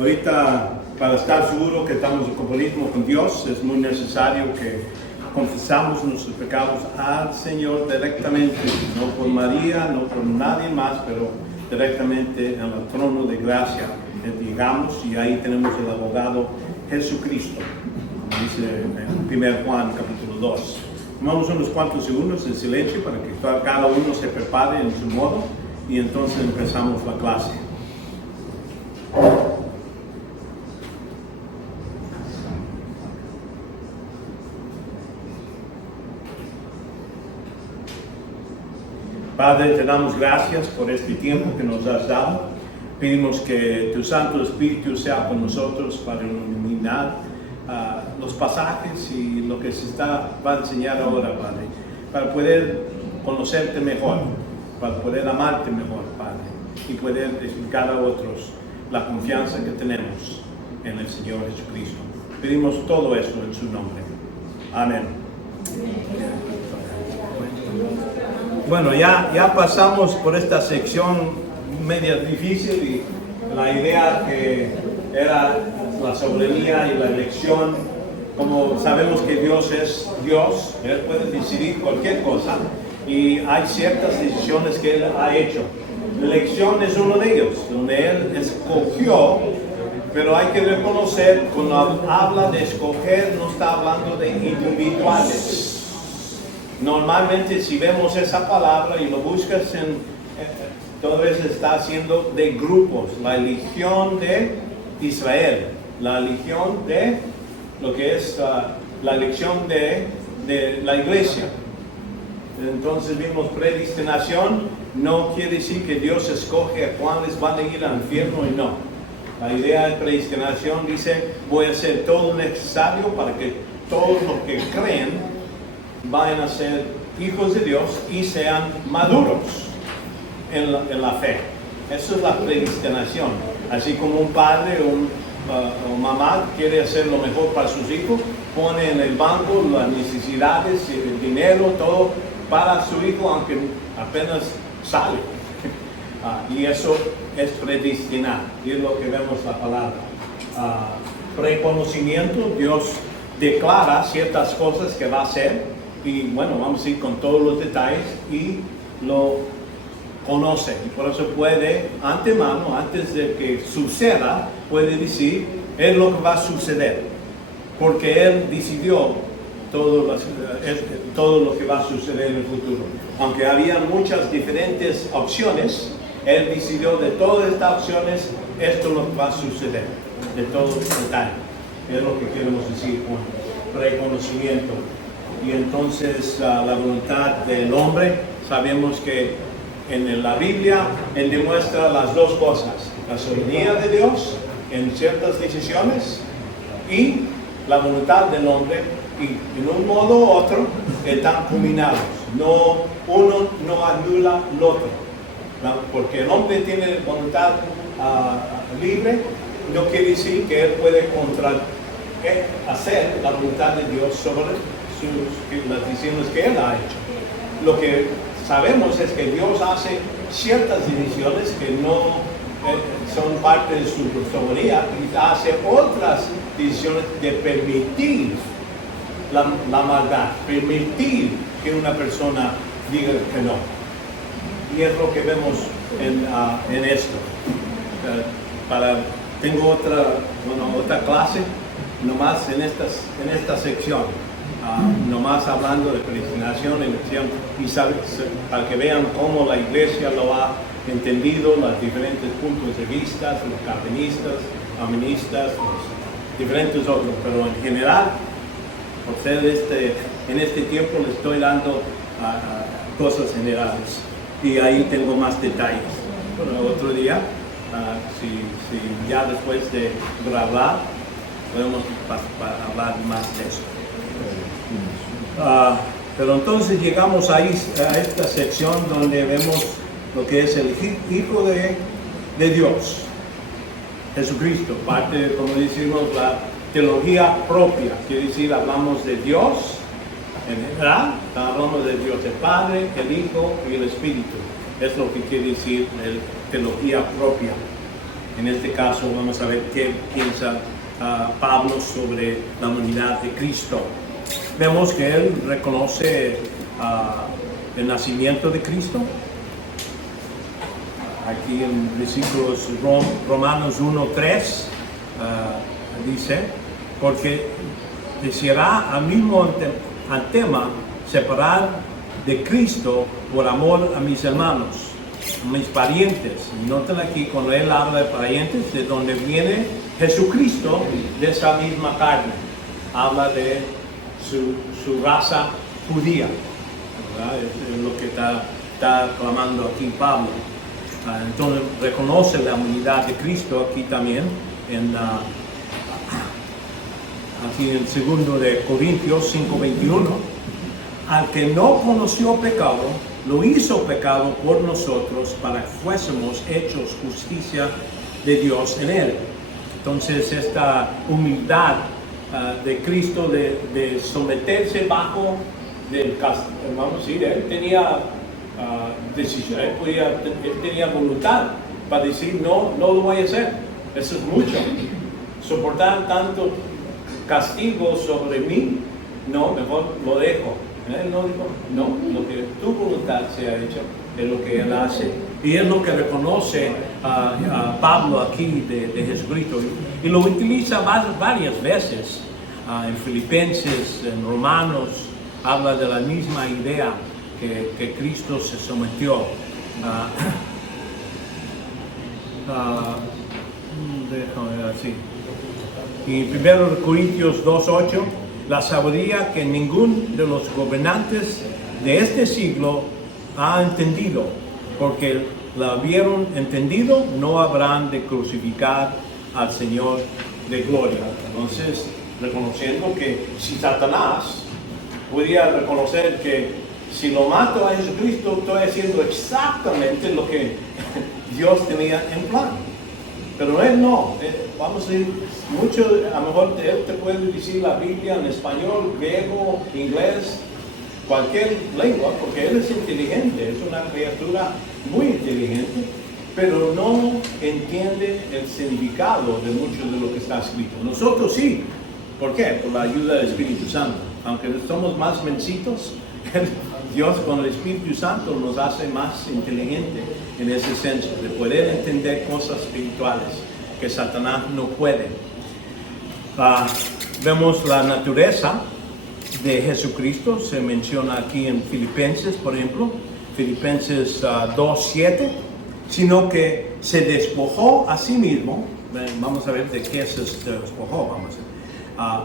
Ahorita, para estar seguro que estamos en comunismo con Dios, es muy necesario que confesamos nuestros pecados al Señor directamente, no por María, no por nadie más, pero directamente en el trono de gracia. Llegamos y ahí tenemos el abogado Jesucristo, como dice en 1 Juan capítulo 2. Tomamos unos cuantos segundos en silencio para que cada uno se prepare en su modo y entonces empezamos la clase. Padre, te damos gracias por este tiempo que nos has dado. Pedimos que tu Santo Espíritu sea con nosotros para iluminar los pasajes y lo que se va a enseñar ahora, Padre, para poder conocerte mejor, para poder amarte mejor, Padre, y poder explicar a otros la confianza que tenemos en el Señor Jesucristo. Pedimos todo esto en su nombre. Amén. Bueno, ya pasamos por esta sección media difícil y la idea que era la soberanía y la elección. Como sabemos que Dios es Dios, Él puede decidir cualquier cosa y hay ciertas decisiones que Él ha hecho. La elección es uno de ellos, donde Él escogió, pero hay que reconocer, cuando habla de escoger, no está hablando de individuales. Normalmente si vemos esa palabra y lo buscas todo eso está haciendo de grupos, la elección de Israel, la elección de lo que es la elección de la iglesia. Entonces vimos predestinación, no quiere decir que Dios escoge a cuáles van a ir al infierno y no. La idea de predestinación dice, voy a hacer todo lo necesario para que todos los que creen vayan a ser hijos de Dios y sean maduros en la fe. Eso es la predestinación. Así como un padre o mamá quiere hacer lo mejor para sus hijos, pone en el banco las necesidades, el dinero, todo para su hijo, aunque apenas sale. Y eso es predestinar, y es lo que vemos la palabra. Preconocimiento, Dios declara ciertas cosas que va a hacer, y bueno, vamos a ir con todos los detalles y lo conoce, y por eso puede antemano, antes de que suceda, puede decir es lo que va a suceder, porque Él decidió todo lo que va a suceder en el futuro. Aunque había muchas diferentes opciones, Él decidió de todas estas opciones, esto es lo que va a suceder, de todo detalle. Es lo que queremos decir con preconocimiento. Y entonces la voluntad del hombre, sabemos que en la Biblia Él demuestra las dos cosas, la soberanía de Dios en ciertas decisiones y la voluntad del hombre, y en un modo u otro están combinados, uno no anula el otro, porque el hombre tiene voluntad libre, no quiere decir que él puede hacer la voluntad de Dios sobre las decisiones que él ha hecho. Lo que sabemos es que Dios hace ciertas decisiones que no son parte de su soberanía, y hace otras decisiones de permitir la maldad, permitir que una persona diga que no. Y es lo que vemos en esto. Tengo otra clase nomás en esta sección. Nomás hablando de predestinación, elección, y para que vean cómo la iglesia lo ha entendido, los diferentes puntos de vista, los calvinistas, arminitas, los diferentes otros, pero en general, por ser en este tiempo les estoy dando cosas generales, y ahí tengo más detalles. Bueno, otro día, si ya después de grabar, podemos hablar más de eso. Pero entonces llegamos a esta sección donde vemos lo que es el Hijo de Dios, Jesucristo, parte, como decimos, la teología propia, quiere decir, hablamos de Dios en general, hablamos de Dios el Padre, el Hijo y el Espíritu, es lo que quiere decir teología propia. En este caso vamos a ver qué piensa Pablo sobre la humanidad de Cristo. Vemos que él reconoce el nacimiento de Cristo. Aquí en versículos Romanos 1:3 dice, porque deseará al mismo antema separar de Cristo por amor a mis hermanos, a mis parientes. Noten aquí cuando él habla de parientes, de donde viene Jesucristo, de esa misma carne. Habla de su raza judía, ¿verdad? Es lo que está clamando aquí Pablo. Entonces reconoce la humanidad de Cristo aquí también, aquí en 2 de Corintios 5:21, al que no conoció pecado, lo hizo pecado por nosotros para que fuésemos hechos justicia de Dios en él. Entonces esta humildad de Cristo de someterse bajo del castigo, vamos a decir, él tenía decisión, él tenía voluntad para decir no lo voy a hacer, eso es mucho, soportar tanto castigo sobre mí, no, mejor lo dejo. Él no dijo, no, lo que tu voluntad sea hecho es lo que él hace. Y es lo que reconoce Pablo aquí de Jesucristo. Y lo utiliza varias veces. En Filipenses, en Romanos, habla de la misma idea que Cristo se sometió. Déjame ver así. Y en 1 Corintios 2:8, la sabiduría que ningún de los gobernantes de este siglo ha entendido, porque la hubieron entendido, no habrán de crucificar al Señor de gloria. Entonces, reconociendo que si Satanás podía reconocer que si lo mato a Jesucristo, estoy haciendo exactamente lo que Dios tenía en plan. Pero él no, vamos a decir, mucho, a lo mejor él te puede decir la Biblia en español, griego, inglés, cualquier lengua, porque él es inteligente, es una criatura muy inteligente, pero no entiende el significado de mucho de lo que está escrito. Nosotros sí. ¿Por qué? Por la ayuda del Espíritu Santo. Aunque somos más mencitos, Dios con el Espíritu Santo nos hace más inteligentes en ese senso, de poder entender cosas espirituales que Satanás no puede. Vemos la naturaleza de Jesucristo, se menciona aquí en Filipenses, por ejemplo, Filipenses 2:7, sino que se despojó a sí mismo. Vamos a ver de qué se despojó, vamos a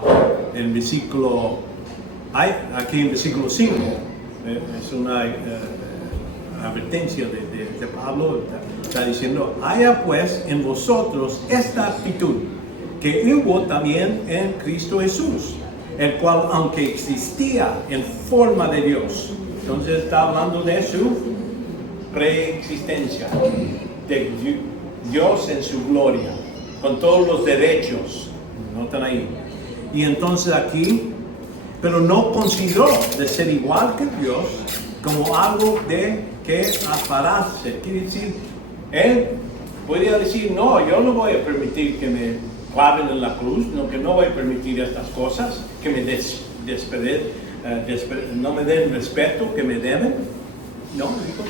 ver. En versículo, aquí en versículo 5, es una advertencia de Pablo, está diciendo, haya pues en vosotros esta actitud, que hubo también en Cristo Jesús, el cual aunque existía en forma de Dios, entonces está hablando de su preexistencia, de Dios en su gloria, con todos los derechos, notan ahí. Y entonces aquí, pero no consideró de ser igual que Dios como algo de que aferrarse. Quiere decir, él podría decir, no, yo no voy a permitir que me claven en la cruz, no, que no voy a permitir estas cosas, que me no me den respeto, que me deben. No, digo,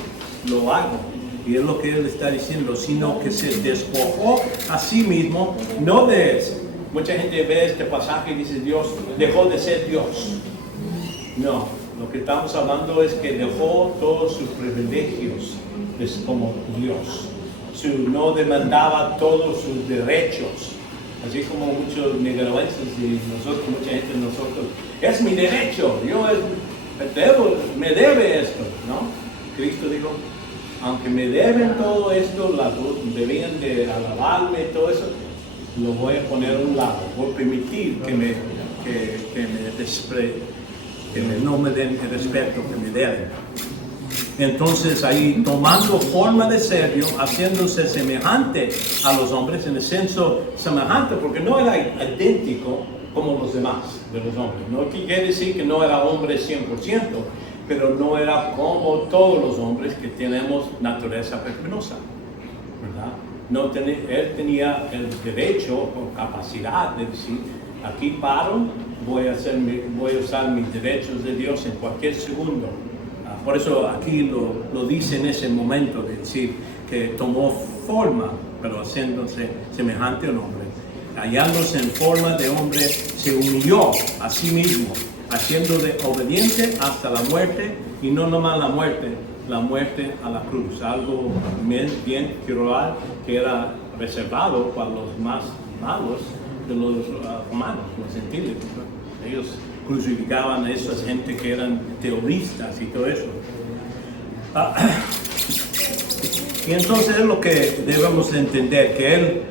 lo hago. Y es lo que él está diciendo, sino que se despojó a sí mismo, no de eso. Mucha gente ve este pasaje y dice, Dios dejó de ser Dios. No, lo que estamos hablando es que dejó todos sus privilegios como Dios. No demandaba todos sus derechos. Así como muchos nicaragüenses y nosotros, mucha gente de nosotros, es mi derecho, me debe esto, ¿no? Cristo dijo, aunque me deben todo esto, debían de alabarme, todo eso, lo voy a poner a un lado, voy a permitir que no me den el respeto que me deben. Entonces ahí, tomando forma de ser Dios, haciéndose semejante a los hombres, en el senso semejante, porque no era idéntico como los demás de los hombres. No quiere decir que no era hombre 100%, pero no era como todos los hombres que tenemos naturaleza pecaminosa, ¿verdad? él tenía el derecho o capacidad de decir, aquí paro, voy a usar mis derechos de Dios en cualquier segundo. Por eso aquí lo dice en ese momento, de decir que tomó forma, pero haciéndose semejante a un hombre. Hallándose en forma de hombre, se humilló a sí mismo, haciéndose obediente hasta la muerte, y no nomás la muerte a la cruz. Algo bien cruel que era reservado para los más malos de los romanos, los gentiles. Ellos crucificaban a esas gente que eran terroristas y todo eso. Y entonces es lo que debemos entender, que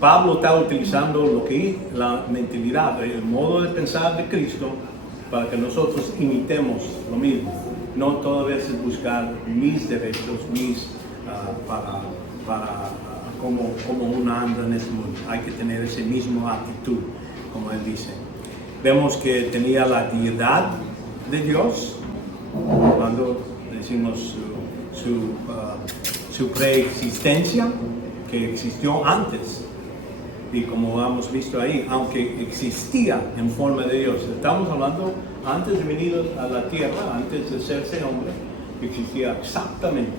Pablo está utilizando la mentalidad, el modo de pensar de Cristo, para que nosotros imitemos lo mismo. No todas veces buscar mis derechos, como uno anda en este mundo. Hay que tener esa misma actitud, como él dice. Vemos que tenía la deidad de Dios, cuando decimos su preexistencia, que existió antes. Y como hemos visto ahí, aunque existía en forma de Dios, estamos hablando antes de venir a la tierra, antes de serse hombre, existía exactamente,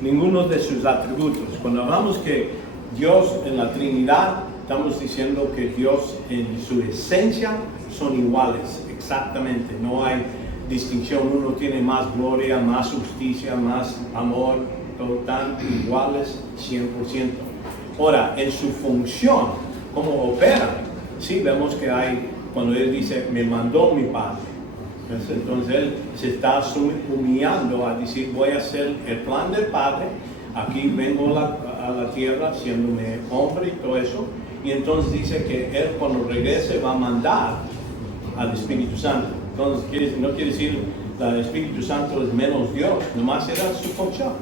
ninguno de sus atributos. Cuando hablamos que Dios en la Trinidad, estamos diciendo que Dios en su esencia son iguales, exactamente, no hay distinción, uno tiene más gloria, más justicia, más amor, todos tan iguales 100%. Ahora, en su función, cómo opera, sí vemos que hay, cuando él dice, me mandó mi Padre. Entonces él se está humillando a decir, voy a hacer el plan del Padre, aquí vengo a la tierra siéndome hombre y todo eso. Y entonces dice que él cuando regrese va a mandar al Espíritu Santo. Entonces no quiere decir que el Espíritu Santo es menos Dios, nomás era su función.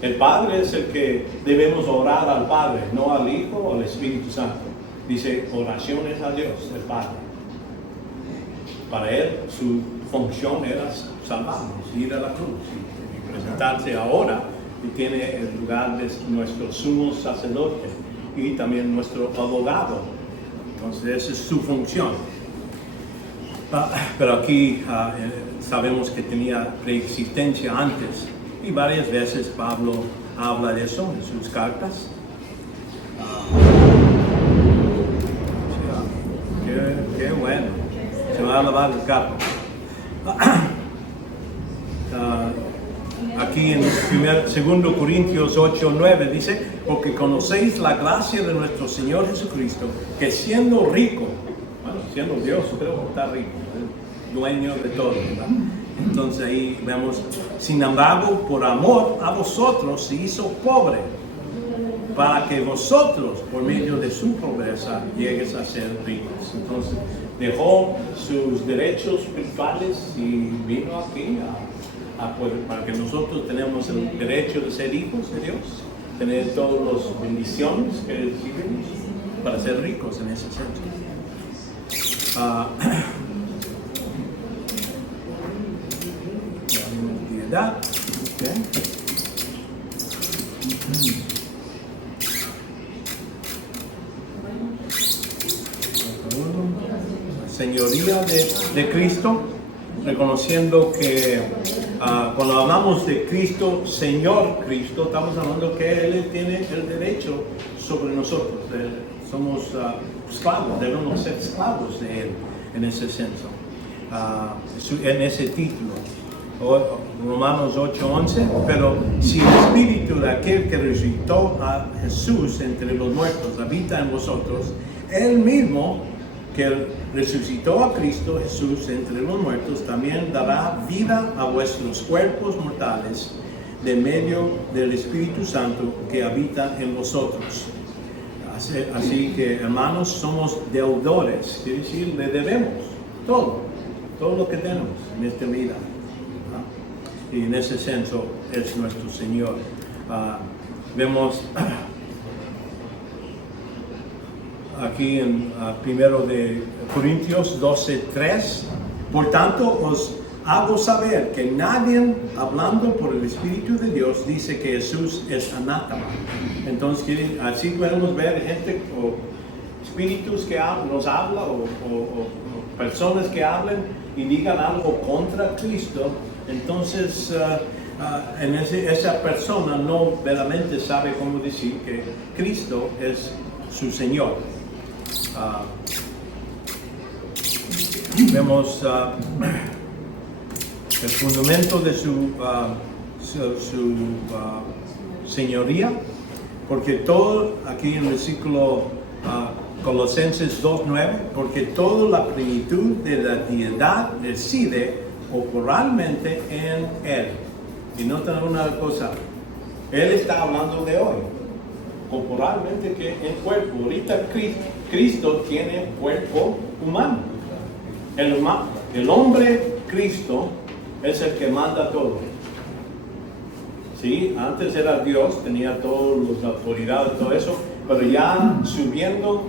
El Padre es el que debemos orar al Padre, no al Hijo o al Espíritu Santo. Dice oraciones a Dios, el Padre. Para él su función era salvarnos, ir a la cruz y presentarse ahora, y tiene el lugar de nuestro sumo sacerdote y también nuestro abogado. Entonces esa es su función. Pero aquí sabemos que tenía preexistencia antes, y varias veces Pablo habla de eso en sus cartas. Qué bueno, se va a lavar el carro. Aquí en 2 Corintios 8:9 dice, porque conocéis la gracia de nuestro Señor Jesucristo, que siendo rico, siendo Dios, creo que está rico, dueño de todo, ¿verdad? Entonces ahí vemos, sin embargo, por amor a vosotros se hizo pobre, para que vosotros, por medio de su pobreza, llegues a ser ricos. Entonces dejó sus derechos espirituales y vino aquí para que nosotros tenemos el derecho de ser hijos de Dios, tener todas las bendiciones que recibimos para ser ricos en ese sentido. Okay. Señoría de Cristo, reconociendo que cuando hablamos de Cristo, Señor Cristo, estamos hablando que Él tiene el derecho sobre nosotros. Somos esclavos, debemos ser esclavos de Él en ese senso, en ese título. Romanos 8:11, pero si el Espíritu de aquel que resucitó a Jesús entre los muertos habita en vosotros, Él mismo que resucitó a Cristo Jesús entre los muertos, también dará vida a vuestros cuerpos mortales de medio del Espíritu Santo que habita en vosotros. Así que, hermanos, somos deudores, quiere decir, le debemos todo lo que tenemos en esta vida. Y en ese senso es nuestro Señor. Vemos aquí en 1 de Corintios 12:3, por tanto os hago saber que nadie, hablando por el Espíritu de Dios, dice que Jesús es anátema. Entonces, así podemos ver gente o espíritus que nos hablan o personas que hablan y digan algo contra Cristo. Entonces, esa persona no verdaderamente sabe cómo decir que Cristo es su Señor. Vemos el fundamento de su señoría, porque todo, aquí en el versículo Colosenses 2:9, porque toda la plenitud de la deidad reside corporalmente en Él. Y noten una cosa, Él está hablando de hoy, corporalmente, que en cuerpo. Ahorita Cristo tiene cuerpo humano. El hombre Cristo es el que manda todo. Sí, antes era Dios, tenía todas las autoridades, todo eso, pero ya subiendo,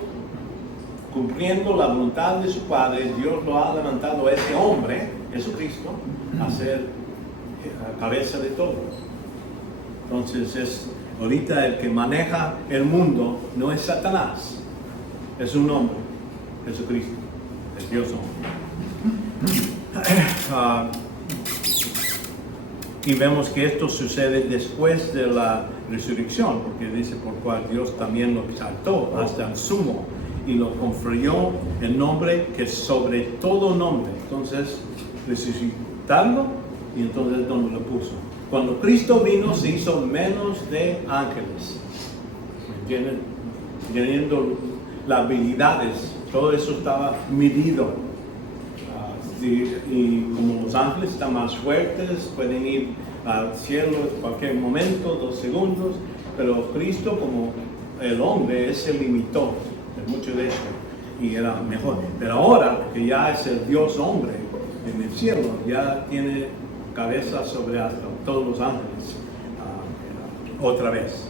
cumpliendo la voluntad de su Padre, Dios lo ha levantado a ese hombre, Jesucristo, a ser la cabeza de todo. Entonces, ahorita el que maneja el mundo no es Satanás, es un hombre, Jesucristo, es Dios hombre. Y vemos que esto sucede después de la resurrección, porque dice por cual Dios también lo exaltó hasta el sumo y lo confirió el nombre que sobre todo nombre. Entonces, resucitarlo y entonces ¿dónde lo puso? Cuando Cristo vino se hizo menos de ángeles. ¿Me entienden? Teniendo las habilidades, todo eso estaba medido. Y como los ángeles están más fuertes, pueden ir al cielo en cualquier momento, 2 segundos, pero Cristo como el hombre, él se limitó de mucho de eso y era mejor. Pero ahora que ya es el Dios hombre en el cielo, ya tiene cabeza sobre hasta todos los ángeles otra vez.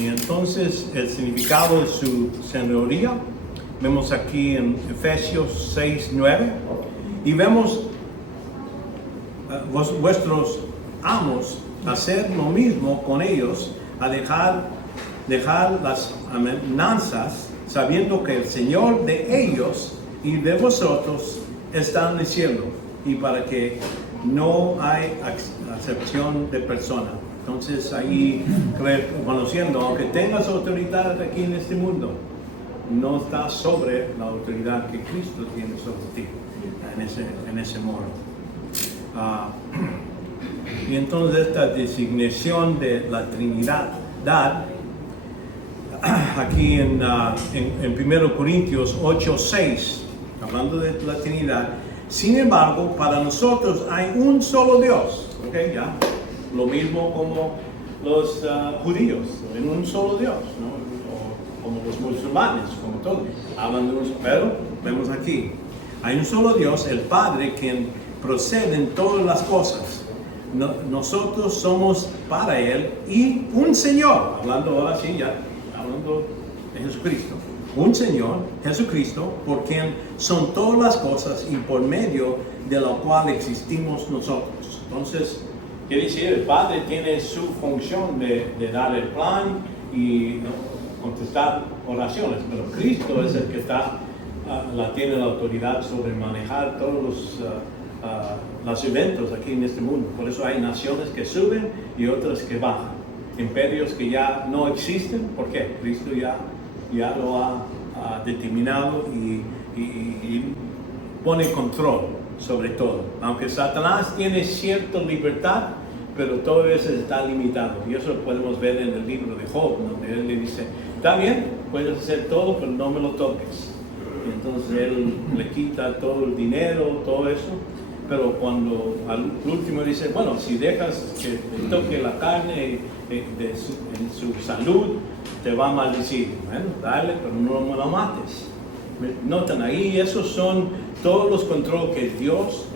Y entonces el significado de su señoría vemos aquí en Efesios 6:9 y vemos vuestros amos hacer lo mismo con ellos, a dejar las amenazas, sabiendo que el Señor de ellos y de vosotros está en el cielo, y para que no hay acepción de persona. Entonces ahí conociendo, aunque tengas autoridad aquí en este mundo, no está sobre la autoridad que Cristo tiene sobre ti, en ese modo. Y entonces esta designación de la Trinidad, aquí en 1 Corintios 8:6, hablando de la Trinidad, sin embargo, para nosotros hay un solo Dios, ¿ok? Ya, lo mismo como los judíos, en un solo Dios, ¿no? Como los musulmanes, como todos, hablan de un, pero vemos aquí, hay un solo Dios, el Padre, quien procede en todas las cosas. Nosotros somos para Él y un Señor, hablando ahora sí, ya, hablando de Jesucristo, un Señor, Jesucristo, por quien son todas las cosas y por medio de lo cual existimos nosotros. Entonces, quiere decir, el Padre tiene su función de dar el plan y contestar oraciones, pero Cristo es el que tiene la autoridad sobre manejar todos los eventos aquí en este mundo. Por eso hay naciones que suben y otras que bajan, imperios que ya no existen. ¿Por qué? Cristo ya lo ha determinado y pone control sobre todo. Aunque Satanás tiene cierta libertad, pero todo eso está limitado. Y eso lo podemos ver en el libro de Job, donde él le dice, está bien, puedes hacer todo, pero no me lo toques. Y entonces él le quita todo el dinero, todo eso. Pero cuando al último dice, bueno, si dejas que te toque la carne en su salud, te va a maldecir. Bueno, dale, pero no me lo mates. Notan ahí, esos son todos los controles que Dios,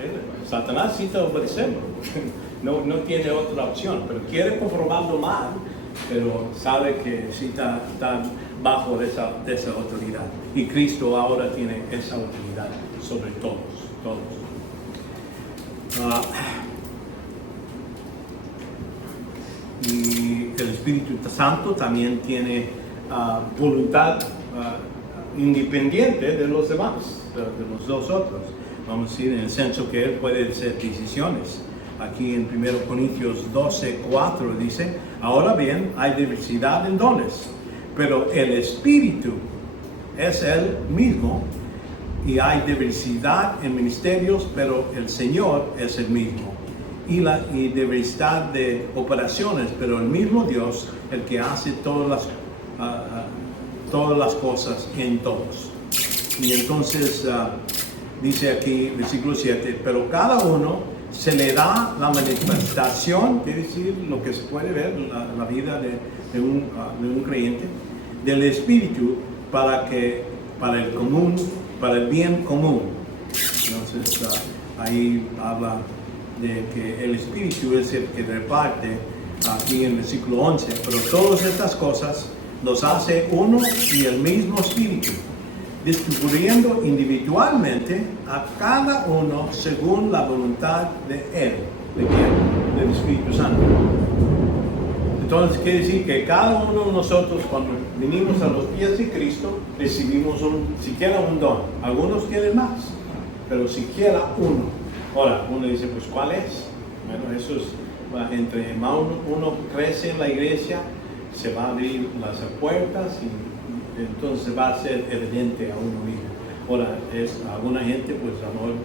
Satanás necesita obedecerlo. No tiene otra opción, pero quiere comprobarlo mal, pero sabe que sí está bajo esa autoridad. Y Cristo ahora tiene esa autoridad sobre todos. Y el Espíritu Santo también tiene voluntad independiente de los demás, de los dos otros. Vamos a decir, en el senso que Él puede hacer decisiones. Aquí en 1 Corintios 12:4 dice, ahora bien, hay diversidad en dones, pero el Espíritu es el mismo, y hay diversidad en ministerios, pero el Señor es el mismo. Y diversidad de operaciones, pero el mismo Dios, el que hace todas las cosas en todos. Y entonces dice aquí, versículo 7, pero cada uno se le da la manifestación, quiere decir lo que se puede ver en la vida de un creyente, del Espíritu para el bien común. Entonces ahí habla de que el Espíritu es el que reparte, aquí en el versículo 11, pero todas estas cosas los hace uno y el mismo Espíritu, distribuyendo individualmente a cada uno según la voluntad de Él, del Espíritu Santo. Entonces quiere decir que cada uno de nosotros, cuando venimos a los pies de Cristo, recibimos siquiera un don. Algunos quieren más, pero siquiera uno. Ahora, uno dice, pues ¿cuál es? Bueno, eso es, entre más uno crece en la iglesia, se va a abrir las puertas y entonces va a ser evidente a uno mismo. Ahora, alguna gente, pues a lo mejor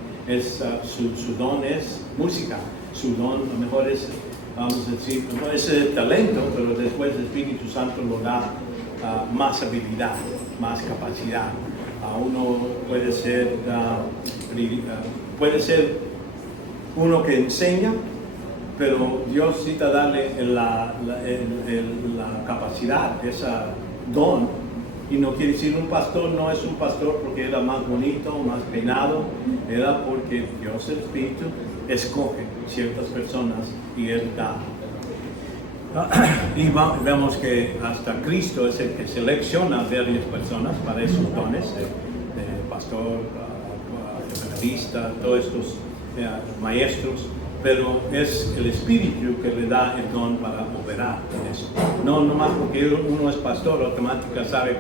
su don es música, su don a lo mejor es, vamos a decir, no es el talento, pero después el Espíritu Santo nos da más habilidad, más capacidad. Uno puede ser uno que enseña, pero Dios necesita darle la capacidad, esa don. Y no quiere decir un pastor no es un pastor porque era más bonito, más peinado, era porque Dios, el Espíritu, escoge ciertas personas y Él da. Y vemos que hasta Cristo es el que selecciona a varias personas para esos dones, de pastor, evangelista, todos estos maestros, pero es el Espíritu que le da el don para operar en eso. No nomás porque uno es pastor, automáticamente sabe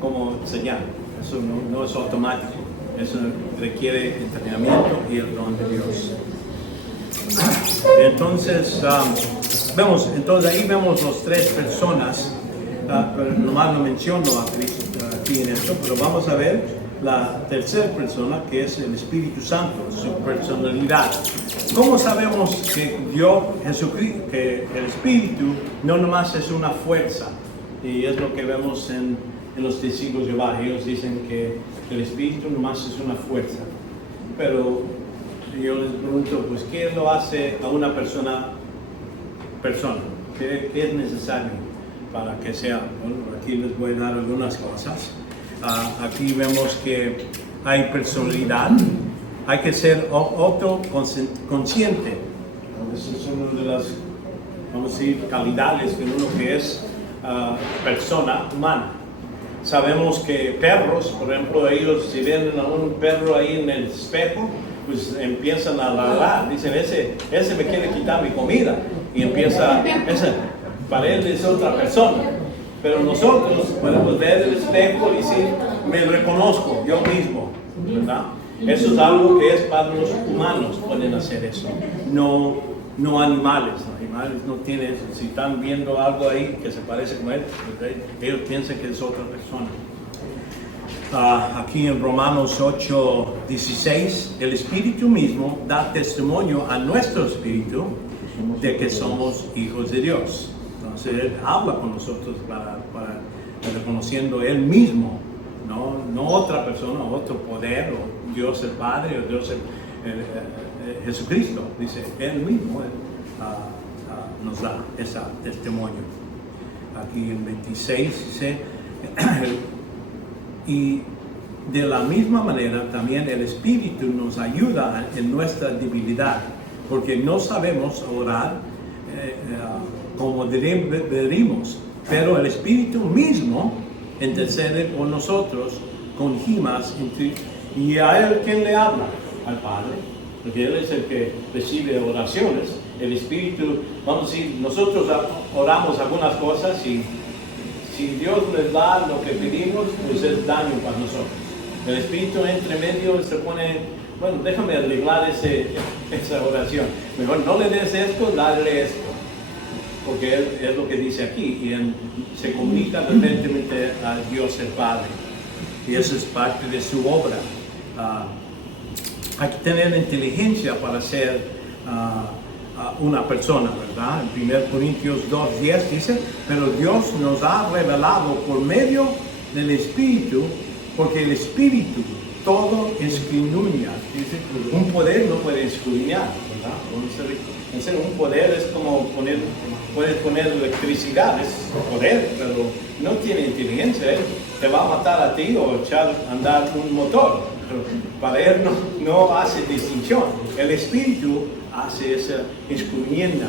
cómo enseñar. Eso no es automático. Eso requiere entrenamiento y el don de Dios. Entonces, ahí vemos las tres personas, pero nomás no menciono aquí en esto, pero vamos a ver la tercera persona, que es el Espíritu Santo, su personalidad. ¿Cómo sabemos que que el Espíritu no nomás es una fuerza? Y es lo que vemos en los testigos de Jehová. Ellos dicen que el Espíritu nomás es una fuerza. Pero yo les pregunto, pues, ¿qué lo hace a una persona? ¿Qué es necesario para que sea? Bueno, aquí les voy a dar algunas cosas. Aquí vemos que hay personalidad, hay que ser autoconsciente. Esa es una de las, vamos a decir, calidades de uno que es persona humana. Sabemos que perros, por ejemplo, ellos si ven a un perro ahí en el espejo, pues empiezan a ladrar, dicen, ese me quiere quitar mi comida, y para él es otra persona. Pero nosotros podemos ver el espejo y decir, me reconozco yo mismo, ¿verdad? Eso es algo que es para los humanos, pueden hacer eso, no animales. Animales no tienen eso. Si están viendo algo ahí que se parece con él, ellos piensan que es otra persona. Aquí en Romanos 8:16, el Espíritu mismo da testimonio a nuestro espíritu de que somos hijos de Dios. Entonces Él habla con nosotros para reconociendo Él mismo, no otra persona, otro poder, o Dios el Padre, o Dios Jesucristo. Dice, Él mismo nos da ese testimonio. Aquí en 26 dice, y de la misma manera también el Espíritu nos ayuda en nuestra debilidad, porque no sabemos orar como deberíamos, pero el Espíritu mismo intercede por nosotros con gimas ¿Y a Él quién le habla? Al Padre, porque Él es el que recibe oraciones. El Espíritu, vamos a decir, nosotros oramos algunas cosas y si Dios les da lo que pedimos, pues es daño para nosotros. El Espíritu entre medio se pone, bueno, déjame arreglar esa oración. Mejor no le des esto, dale esto. Porque es lo que dice aquí. Y se comunica directamente a Dios el Padre. Y eso es parte de su obra. Hay que tener inteligencia para ser una persona, ¿verdad? En 1 Corintios 2:10 dice, pero Dios nos ha revelado por medio del Espíritu, porque el Espíritu todo escudriña. Dice, un poder no puede escudriñar, ¿verdad? Un poder es como puedes poner electricidad, es poder, pero no tiene inteligencia, ¿eh? Te va a matar a ti o echar a andar un motor. Pero para él no hace distinción. El Espíritu hace esa escudriña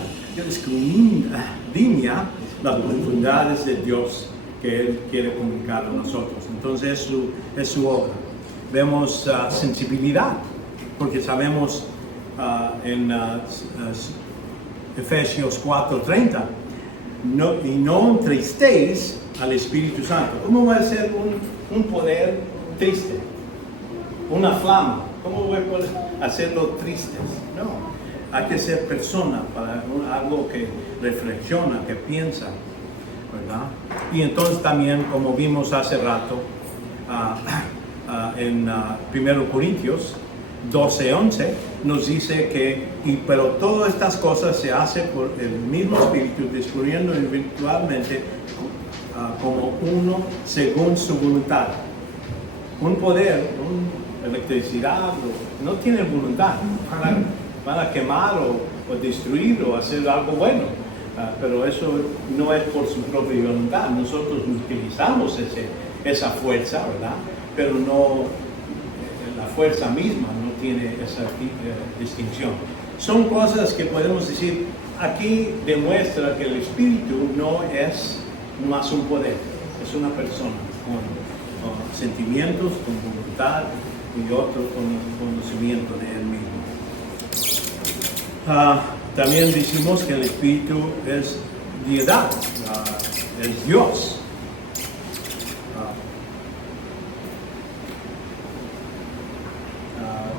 las profundidades de Dios que Él quiere comunicar a nosotros. Entonces es su obra. Vemos sensibilidad, porque sabemos en Efesios 4:30, no entristéis al Espíritu Santo. ¿Cómo va a ser un poder triste? Una flama, ¿cómo voy a poder hacerlo tristes? No, hay que ser persona para algo que reflexiona, que piensa, ¿verdad? Y entonces también, como vimos hace rato, en 1 Corintios 12:11, nos dice pero todas estas cosas se hacen por el mismo Espíritu, descubriendo individualmente como uno según su voluntad. Un poder, electricidad, no tiene voluntad, van a quemar o destruir o hacer algo bueno, pero eso no es por su propia voluntad. Nosotros utilizamos esa fuerza, ¿verdad? Pero no, la fuerza misma no tiene esa distinción. Son cosas que podemos decir, aquí demuestra que el Espíritu no es más un poder, es una persona con sentimientos, con voluntad y otro con conocimiento de Él mismo. También decimos que el Espíritu es deidad, es Dios.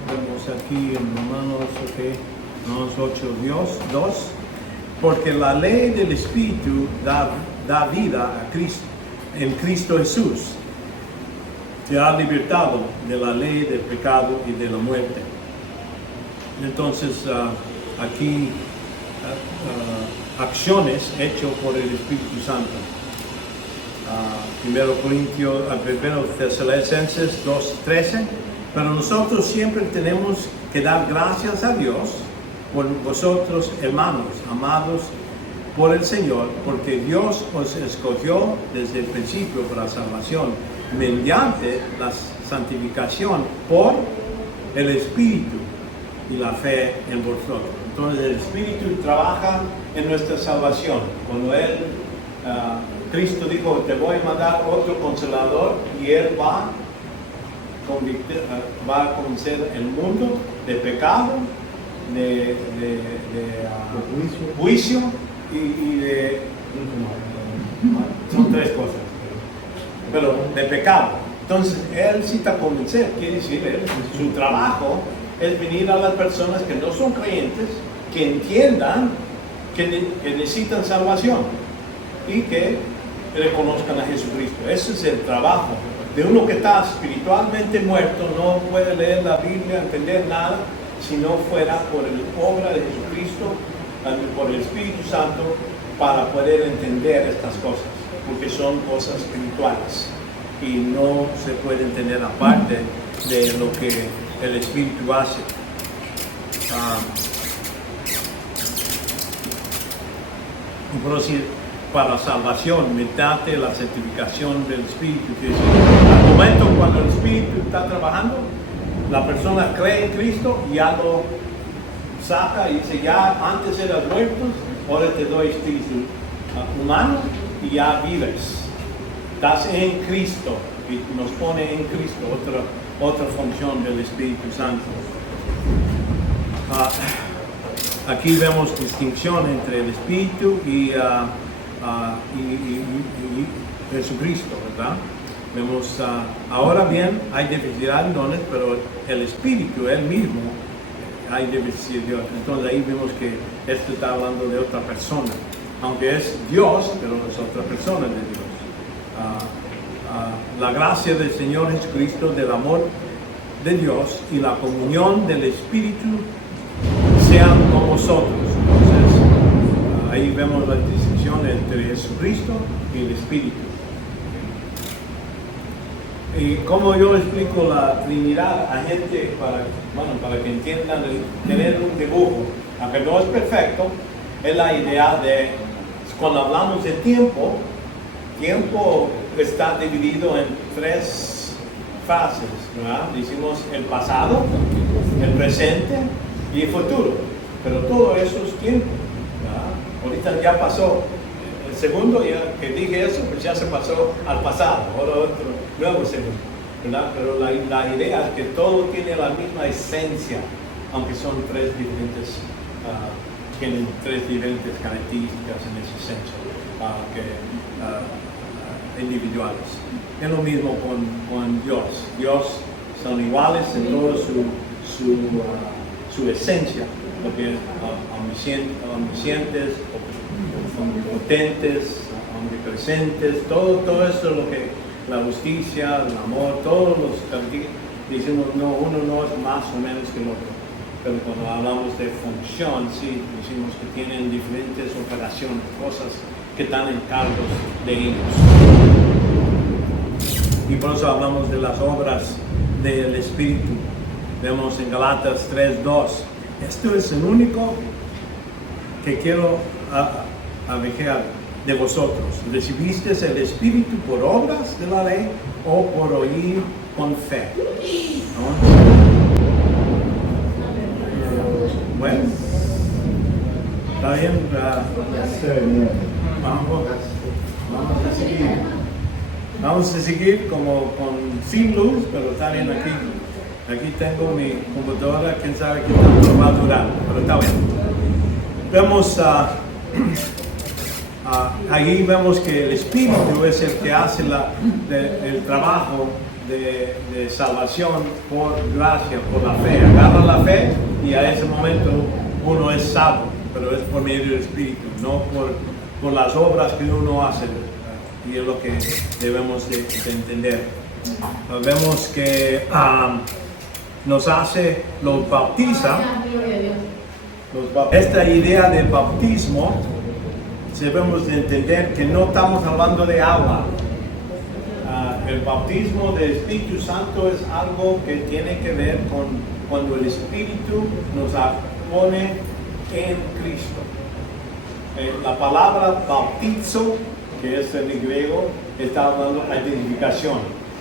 Vemos aquí en Romanos 8:2, porque la ley del Espíritu da vida a Cristo, en Cristo Jesús. Te ha libertado de la ley del pecado y de la muerte. Entonces, aquí acciones hechas por el Espíritu Santo. 1 Tesalonicenses 2:13, pero nosotros siempre tenemos que dar gracias a Dios por vosotros, hermanos, amados por el Señor, porque Dios os escogió desde el principio para salvación, mediante la santificación por el Espíritu y la fe en vosotros. Entonces el Espíritu trabaja en nuestra salvación. Cuando Cristo dijo, te voy a mandar otro Consolador, y Él va a convencer el mundo de pecado, de juicio y de... Son tres cosas. Pero de pecado. Entonces, Él sí está convencer, quiere decir, su trabajo es venir a las personas que no son creyentes, que entiendan que necesitan salvación y que reconozcan a Jesucristo. Ese es el trabajo de uno que está espiritualmente muerto, no puede leer la Biblia, entender nada, si no fuera por la obra de Jesucristo, por el Espíritu Santo, para poder entender estas cosas, porque son cosas espirituales y no se puede entender aparte de lo que el Espíritu hace. Por decir, para la salvación, mediante la santificación del Espíritu, que es al momento cuando el Espíritu está trabajando, la persona cree en Cristo y ya lo saca y dice, ya antes eras muerto, ahora te doy espíritu humano y ya vives. Estás en Cristo y nos pone en Cristo, otra función del Espíritu Santo. Aquí vemos distinción entre el Espíritu y Jesucristo, ¿verdad? Vemos, ahora bien, hay diversidad de dones, pero el Espíritu, Él mismo, hay diversidad de Dios. Entonces ahí vemos que esto está hablando de otra persona, aunque es Dios, pero es otra persona de Dios. La gracia del Señor Jesucristo, del amor de Dios y la comunión del Espíritu sean con vosotros. Entonces, ahí vemos la distinción entre Jesucristo y el Espíritu. Y como yo explico la Trinidad a gente para que entiendan, tener un dibujo, aunque no es perfecto, es la idea de, cuando hablamos de tiempo está dividido en 3 fases, ¿verdad? Decimos el pasado, el presente y el futuro, pero todo eso es tiempo, ¿verdad? Ahorita ya pasó, el segundo, ya que dije eso, pues ya se pasó al pasado, ahora otro nuevo segundo, ¿verdad? Pero la idea es que todo tiene la misma esencia, aunque son tienen 3 diferentes características en ese senso, individuales. Es lo mismo con Dios. Dios son iguales en toda su esencia, porque omniscientes, omnipotentes, omnipresentes, todo eso es lo que la justicia, el amor, todos los decimos, no, uno no es más o menos que el otro. Pero cuando hablamos de función, sí, decimos que tienen diferentes operaciones, cosas que están en cargo de ellos. Y por eso hablamos de las obras del Espíritu. Vemos en Galatas 3:2. Esto es el único que quiero avijar de vosotros. ¿Recibisteis el Espíritu por obras de la ley o por oír con fe? ¿No? Bueno, ¿está bien? Vamos a seguir como sin luz, pero está bien aquí. Aquí tengo mi computadora, quién sabe qué tanto va a durar, pero está bien. Vemos, ahí vemos que el Espíritu es el que hace el trabajo de salvación por gracia, por la fe. Agarra la fe y a ese momento uno es salvo, pero es por medio del Espíritu, no por las obras que uno hace. Y es lo que debemos de entender. Vemos que nos bautiza. Esta idea de bautismo debemos de entender que no estamos hablando de agua. El bautismo del Espíritu Santo es algo que tiene que ver con cuando el Espíritu nos pone en Cristo. La palabra bautizo, que es en griego, está hablando de identificación.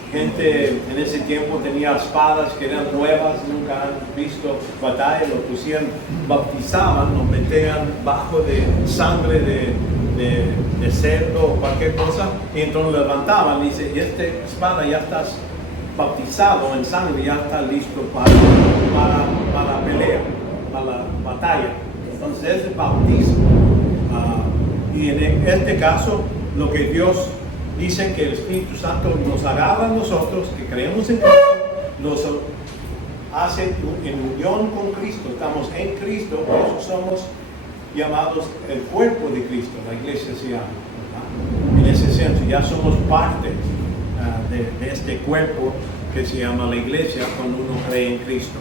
Gente en ese tiempo tenía espadas que eran nuevas, nunca han visto batalla, lo pusieron, bautizaban, lo metían bajo de sangre de cerdo o cualquier cosa, y entonces lo levantaban y dice, y esta espada ya estás bautizado en sangre, ya está listo para la pelea, para la batalla. Entonces es el bautismo. Y en este caso, lo que Dios dice que el Espíritu Santo nos agarra a nosotros, que creemos en Cristo, nos hace en unión con Cristo, estamos en Cristo, por eso somos llamados el cuerpo de Cristo, la iglesia se llama, ¿verdad? En ese sentido, ya somos parte de este cuerpo que se llama la iglesia cuando uno cree en Cristo.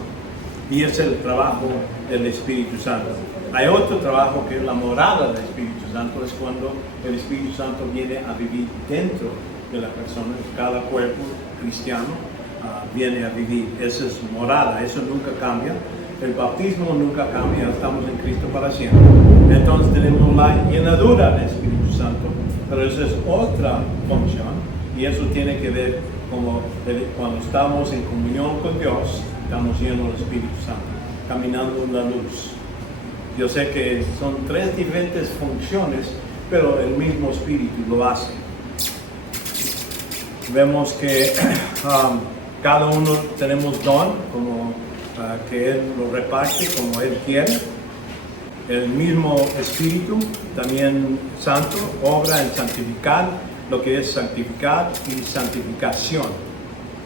Y es el trabajo del Espíritu Santo. Hay otro trabajo que es la morada del Espíritu Santo, es cuando el Espíritu Santo viene a vivir dentro de la persona. Cada cuerpo cristiano viene a vivir. Esa es morada, eso nunca cambia. El bautismo nunca cambia, estamos en Cristo para siempre. Entonces tenemos la llenadura del Espíritu Santo, pero esa es otra función y eso tiene que ver como cuando estamos en comunión con Dios, estamos llenos del Espíritu Santo, caminando en la luz. Yo sé que son 3 diferentes funciones, pero el mismo Espíritu lo hace. Vemos que cada uno tenemos don, como que Él lo reparte como Él quiere. El mismo Espíritu, también Santo, obra en santificar lo que es santificar y santificación.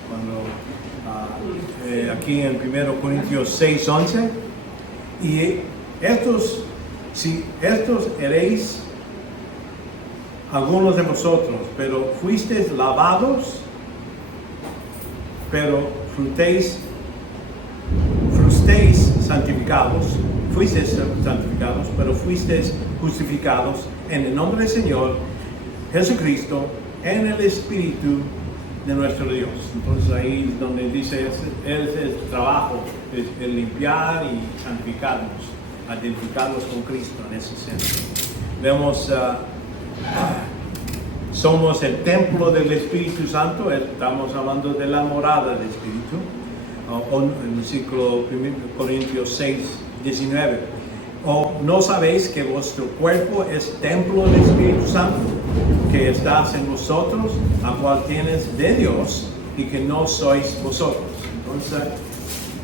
Cuando aquí en 1 Corintios 6:11, y si estos eréis algunos de vosotros, pero fuisteis lavados, pero fuisteis santificados, pero fuisteis justificados en el nombre del Señor Jesucristo, en el Espíritu de nuestro Dios. Entonces ahí es donde dice, es el trabajo, es el limpiar y santificarnos, identificarnos con Cristo en ese sentido. Vemos, somos el templo del Espíritu Santo, estamos hablando de la morada del Espíritu, en el versículo 1 Corintios 6:19. ¿O no sabéis que vuestro cuerpo es templo del Espíritu Santo, que estás en vosotros, a cual tienes de Dios, y que no sois vosotros? Entonces,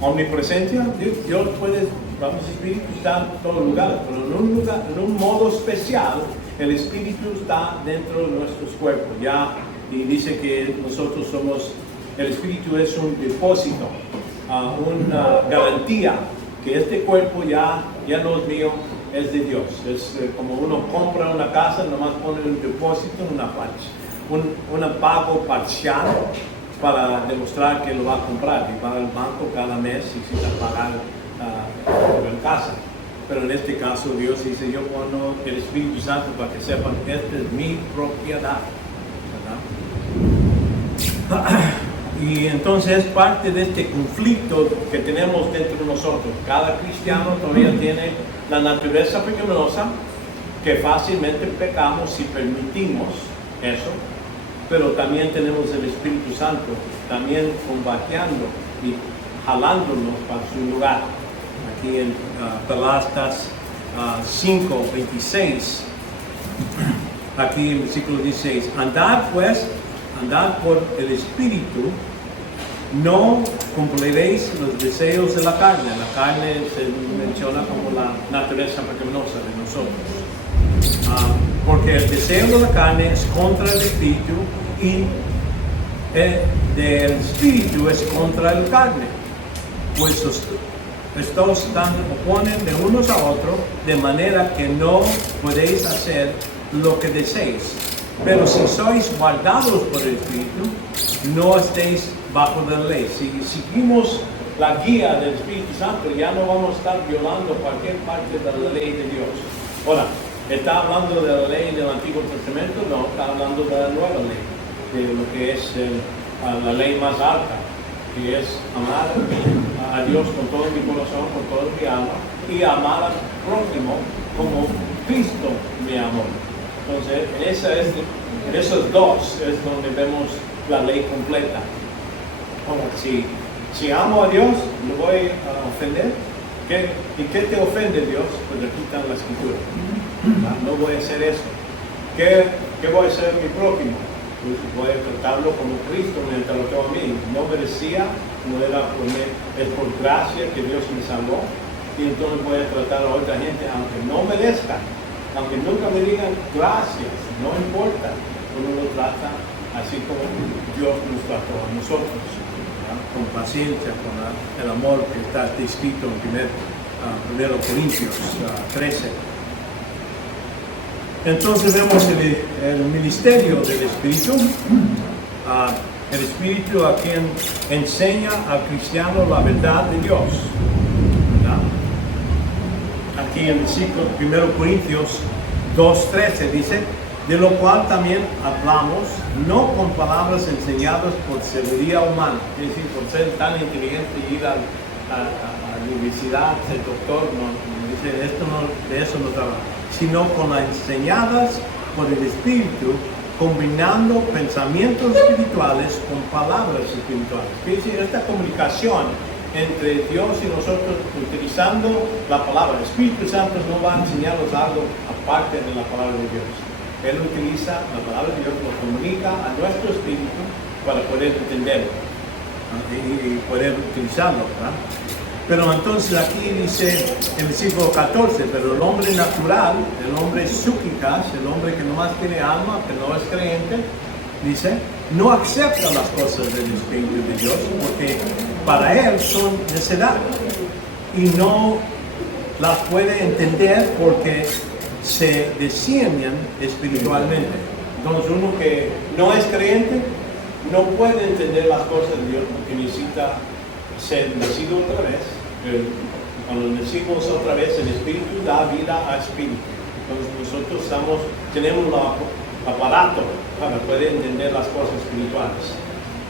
omnipresencia, Dios puede, vamos, el Espíritu está en todo lugar, pero en un modo especial, el Espíritu está dentro de nuestros cuerpos, ya, y dice que nosotros somos, el Espíritu es un depósito, una garantía, que este cuerpo ya no es mío, es de Dios. Es como uno compra una casa, nomás pone un depósito, un pago parcial para demostrar que lo va a comprar, y va al banco cada mes y necesita pagar la casa. Pero en este caso Dios dice, yo pongo el Espíritu Santo para que sepan, esta es mi propiedad, ¿verdad? Y entonces es parte de este conflicto que tenemos dentro de nosotros. Cada cristiano todavía tiene la naturaleza pecaminosa, que fácilmente pecamos si permitimos eso, pero también tenemos el Espíritu Santo, también combatiendo y jalándonos para su lugar. Aquí en Galatas 5:26, aquí en el versículo 16, andad por el Espíritu, no cumpliréis los deseos de la carne. La carne se menciona como la naturaleza pecaminosa de nosotros. Porque el deseo de la carne es contra el Espíritu y del Espíritu es contra la carne. Pues estos oponen de unos a otros, de manera que no podéis hacer lo que deseéis. Pero si sois guardados por el Espíritu, no estéis bajo la ley. Si seguimos la guía del Espíritu Santo, ya no vamos a estar violando cualquier parte de la ley de Dios. Ahora, ¿está hablando de la ley del Antiguo Testamento? No, está hablando de la nueva ley, de lo que es la ley más alta, que es amar a Dios con todo mi corazón, con toda mi alma, y amar al prójimo como Cristo me amó. Entonces, en esos dos es donde vemos la ley completa. Ahora, si amo a Dios, ¿lo voy a ofender? ¿Y qué te ofende Dios? Pues le quitan la escritura. No voy a hacer eso. ¿Qué voy a hacer a mi prójimo? Pues voy a tratarlo como Cristo me trató a mí. No merecía, no era es por gracia que Dios me salvó. Y entonces voy a tratar a otra gente, aunque no merezca. Aunque nunca me digan gracias, no importa, uno lo trata así como Dios nos trató a nosotros, ¿verdad? Con paciencia, con el amor que está descrito en 1 Corintios 13. Entonces vemos el ministerio del Espíritu, el Espíritu a quien enseña al cristiano la verdad de Dios, ¿verdad? Aquí en el versículo 1 Corintios 2:13 dice, de lo cual también hablamos, no con palabras enseñadas por sabiduría humana, es decir, por ser tan inteligente y ir a la universidad, ser doctor, no, dice, de eso no trabaja, sino con las enseñadas por el Espíritu, combinando pensamientos espirituales con palabras espirituales. Es decir, esta comunicación entre Dios y nosotros, utilizando la palabra. El Espíritu Santo no va a enseñarnos algo aparte de la palabra de Dios. Él utiliza la palabra de Dios, lo comunica a nuestro espíritu para poder entenderlo. y poder utilizarlo, ¿verdad? Pero entonces aquí dice en el versículo 14, pero el hombre natural, el hombre psúquicas, el hombre que nomás tiene alma, que no es creyente, dice, no acepta las cosas del Espíritu de Dios porque para él son necedad y no las puede entender porque se descienden espiritualmente. Entonces uno que no es creyente no puede entender las cosas de Dios porque necesita ser nacido otra vez. Cuando nacimos otra vez, el Espíritu da vida a Espíritu. Entonces nosotros tenemos el aparato para poder entender las cosas espirituales.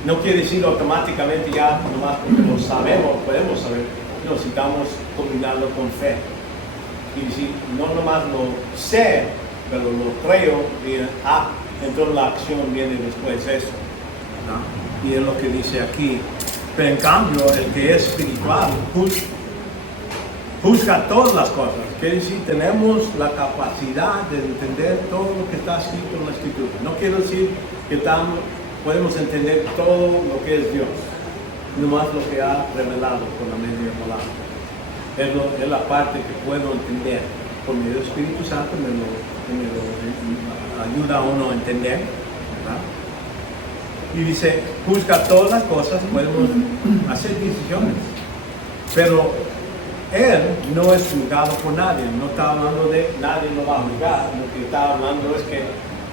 No quiere decir automáticamente ya nomás porque lo sabemos, podemos saber. Necesitamos combinarlo con fe. Y decir, no nomás lo sé, pero lo creo y entonces la acción viene después de eso, ¿no? Y es lo que dice aquí. Pero en cambio, el que es espiritual juzga todas las cosas. Quiere decir, tenemos la capacidad de entender todo lo que está escrito en la Escritura. No quiero decir que podemos entender todo lo que es Dios, nomás lo que ha revelado por la media palabra. Es la parte que puedo entender. Por medio del Espíritu Santo me lo ayuda a uno a entender, ¿verdad? Y dice, juzga todas las cosas, podemos hacer decisiones. Pero él no es juzgado por nadie, no está hablando de nadie lo va a juzgar. Lo que está hablando es que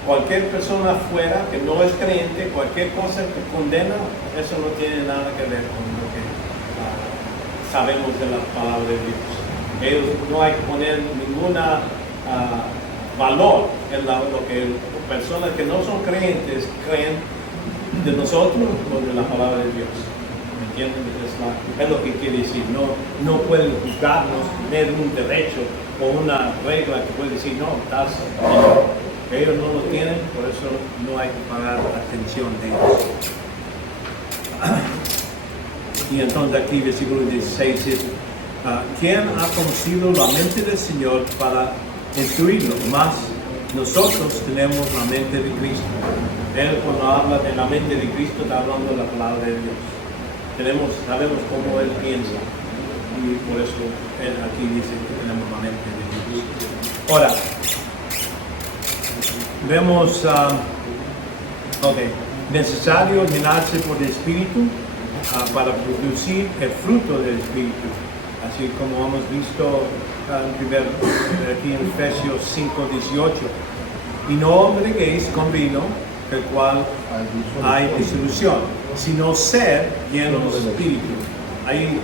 cualquier persona afuera que no es creyente, cualquier cosa que condena, eso no tiene nada que ver con lo que sabemos de la palabra de Dios. No hay que poner ningún valor en lo que personas que no son creyentes creen de nosotros o de la palabra de Dios. ¿Me entienden? Es lo que quiere decir. No pueden juzgarnos, tener un derecho o una regla que puede decir, no, estás bien. Ellos no lo tienen, por eso no hay que pagar atención de ellos. Y entonces aquí versículo 16 dice, ¿quién ha conocido la mente del Señor para instruirlo? Más nosotros tenemos la mente de Cristo. Él cuando habla de la mente de Cristo está hablando de la palabra de Dios. Sabemos cómo Él piensa y por eso Él aquí dice que tenemos la mente de Dios. Ahora, vemos, necesario llenarse por el Espíritu para producir el fruto del Espíritu. Así como hemos visto aquí en Efesios 5:18. Y no hombriguéis con vino, el cual hay disolución, sino ser llenos de Espíritu. Hay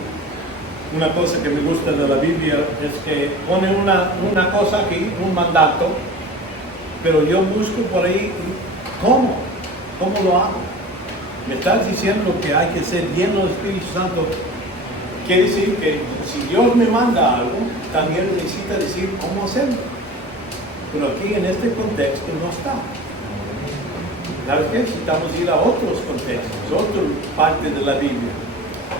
una cosa que me gusta de la Biblia, es que pone una cosa aquí, un mandato, pero yo busco por ahí, ¿cómo lo hago? Me estás diciendo que hay que ser lleno del Espíritu Santo. Quiere decir que si Dios me manda algo, también necesita decir cómo hacerlo. Pero aquí en este contexto no está. ¿Sabes qué? Necesitamos ir a otros contextos, otras partes de la Biblia.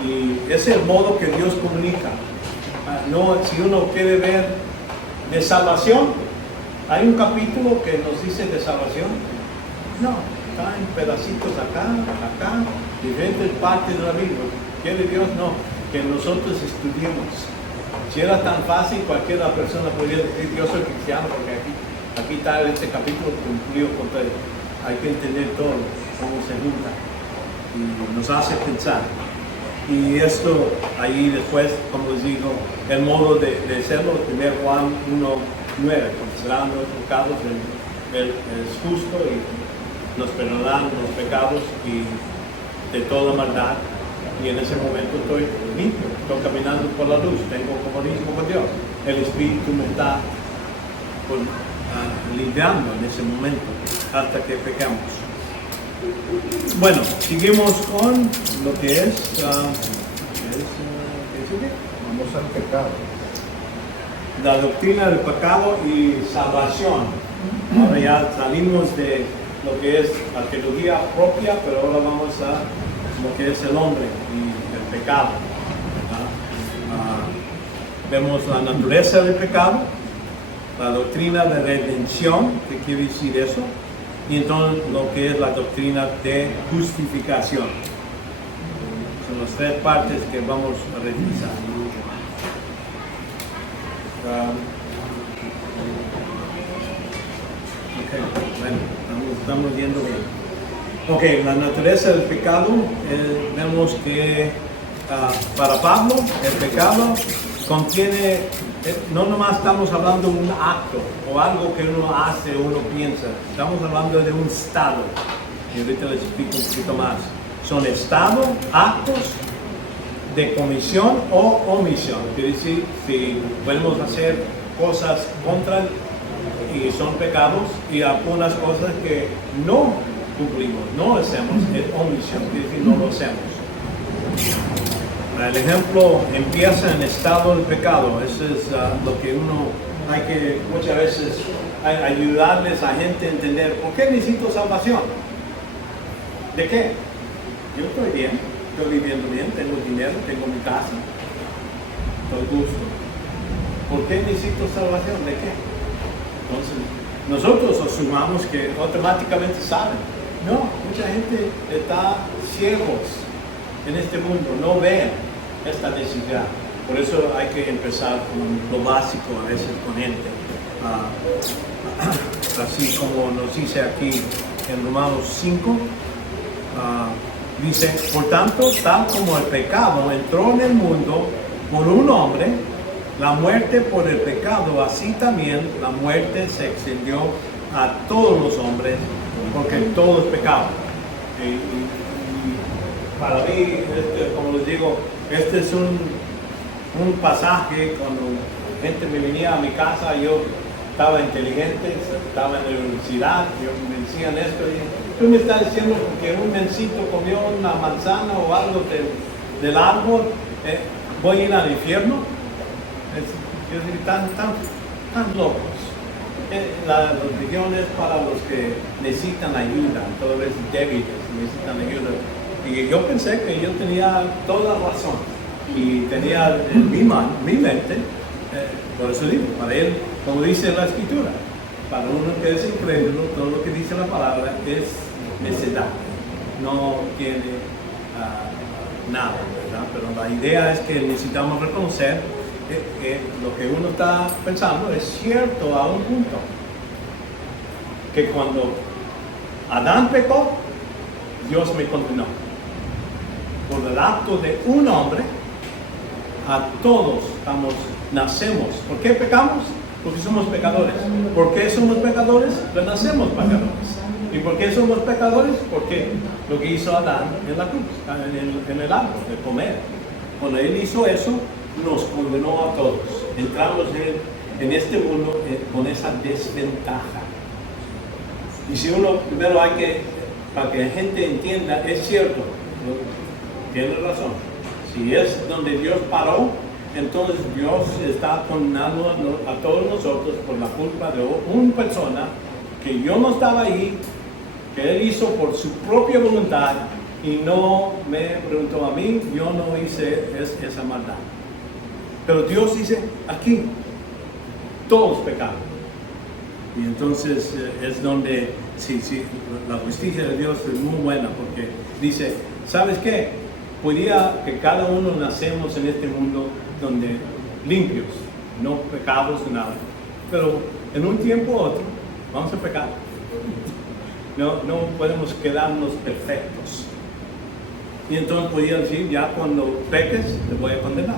Y es el modo que Dios comunica. Si uno quiere ver de salvación, ¿hay un capítulo que nos dice de salvación? No, está en pedacitos acá, diferentes partes de la Biblia. ¿Quiere Dios? No, que nosotros estudiemos. Si era tan fácil, cualquier persona podría decir, yo soy cristiano, porque aquí está este capítulo cumplido con todo. Hay que entender todo, cómo se junta, y nos hace pensar. Y esto, ahí después, como les digo, el modo de hacerlo, 1 Juan 1:9, considerando los pecados, Él es justo y nos perdonará los pecados y de toda maldad. Y en ese momento estoy limpio, estoy caminando por la luz, tengo comunismo con Dios. El Espíritu me está limpiando en ese momento hasta que pecamos. Bueno, seguimos con lo que es, Vamos al pecado. la doctrina del pecado y salvación. Ahora ya salimos de lo que es la teología propia, pero ahora vamos a lo que es el hombre y el pecado. Vemos la naturaleza del pecado, la doctrina de redención, ¿qué quiere decir eso? Y entonces lo que es la doctrina de justificación. Son las tres partes que vamos a revisar. Bueno, estamos yendo bien. Ok, la naturaleza del pecado, vemos que para Pablo el pecado contiene, no nomás estamos hablando de un acto o algo que uno hace o uno piensa, estamos hablando de un estado. Y ahorita les explico un poquito más. Son estados, actos de comisión o omisión. Quiere decir, si podemos hacer cosas contra y son pecados, y algunas cosas que no cumplimos, no hacemos, es omisión, quiere decir no lo hacemos. El ejemplo empieza en estado del pecado. Eso es lo que uno hay que muchas veces ayudarles a gente a entender. ¿Por qué necesito salvación? ¿De qué? Yo estoy bien, estoy viviendo bien, tengo dinero, tengo mi casa, estoy gusto. ¿Por qué necesito salvación? ¿De qué? Entonces, nosotros asumamos que automáticamente saben. No, mucha gente está ciegos en este mundo, no ven esta necesidad. Por eso hay que empezar con lo básico a veces con gente. Así como nos dice aquí en Romanos 5, dice, por tanto, tal como el pecado entró en el mundo por un hombre, la muerte por el pecado, así también la muerte se extendió a todos los hombres, porque todo es pecado. Y para mí, como les digo, este es un pasaje. Cuando gente me venía a mi casa, yo estaba inteligente, estaba en la universidad, me decían esto, y tú me estás diciendo que un mencito comió una manzana o algo del árbol, voy a ir al infierno. Yo digo, tan locos. La religión es para los que necesitan ayuda, todos los débiles necesitan ayuda. Y yo pensé que yo tenía toda razón y tenía en mi mente, por eso digo, para él, como dice la Escritura, para uno que es incrédulo, todo lo que dice la palabra es necedad, no tiene nada, ¿verdad? Pero la idea es que necesitamos reconocer que lo que uno está pensando es cierto a un punto. Que cuando Adán pecó, Dios me condenó. Por el acto de un hombre, a todos nacemos. ¿Por qué pecamos? Porque somos pecadores. ¿Por qué somos pecadores? Pues nacemos pecadores. ¿Y por qué somos pecadores? Porque lo que hizo Adán en la cruz, en el árbol, de comer. Cuando él hizo eso, nos condenó a todos. Entramos en este mundo con esa desventaja. Y si uno, primero para que la gente entienda, es cierto, tiene razón. Si es donde Dios paró, entonces Dios está condenando a todos nosotros por la culpa de una persona que yo no estaba ahí, que Él hizo por su propia voluntad y no me preguntó a mí, yo no hice esa maldad. Pero Dios dice, aquí, todos pecados. Y entonces es donde, sí, la justicia de Dios es muy buena, porque dice, ¿sabes qué? Podría que cada uno nacemos en este mundo donde limpios, no pecados de nada. Pero en un tiempo u otro, vamos a pecar. No podemos quedarnos perfectos. Y entonces podría decir, ya cuando peques, te voy a condenar.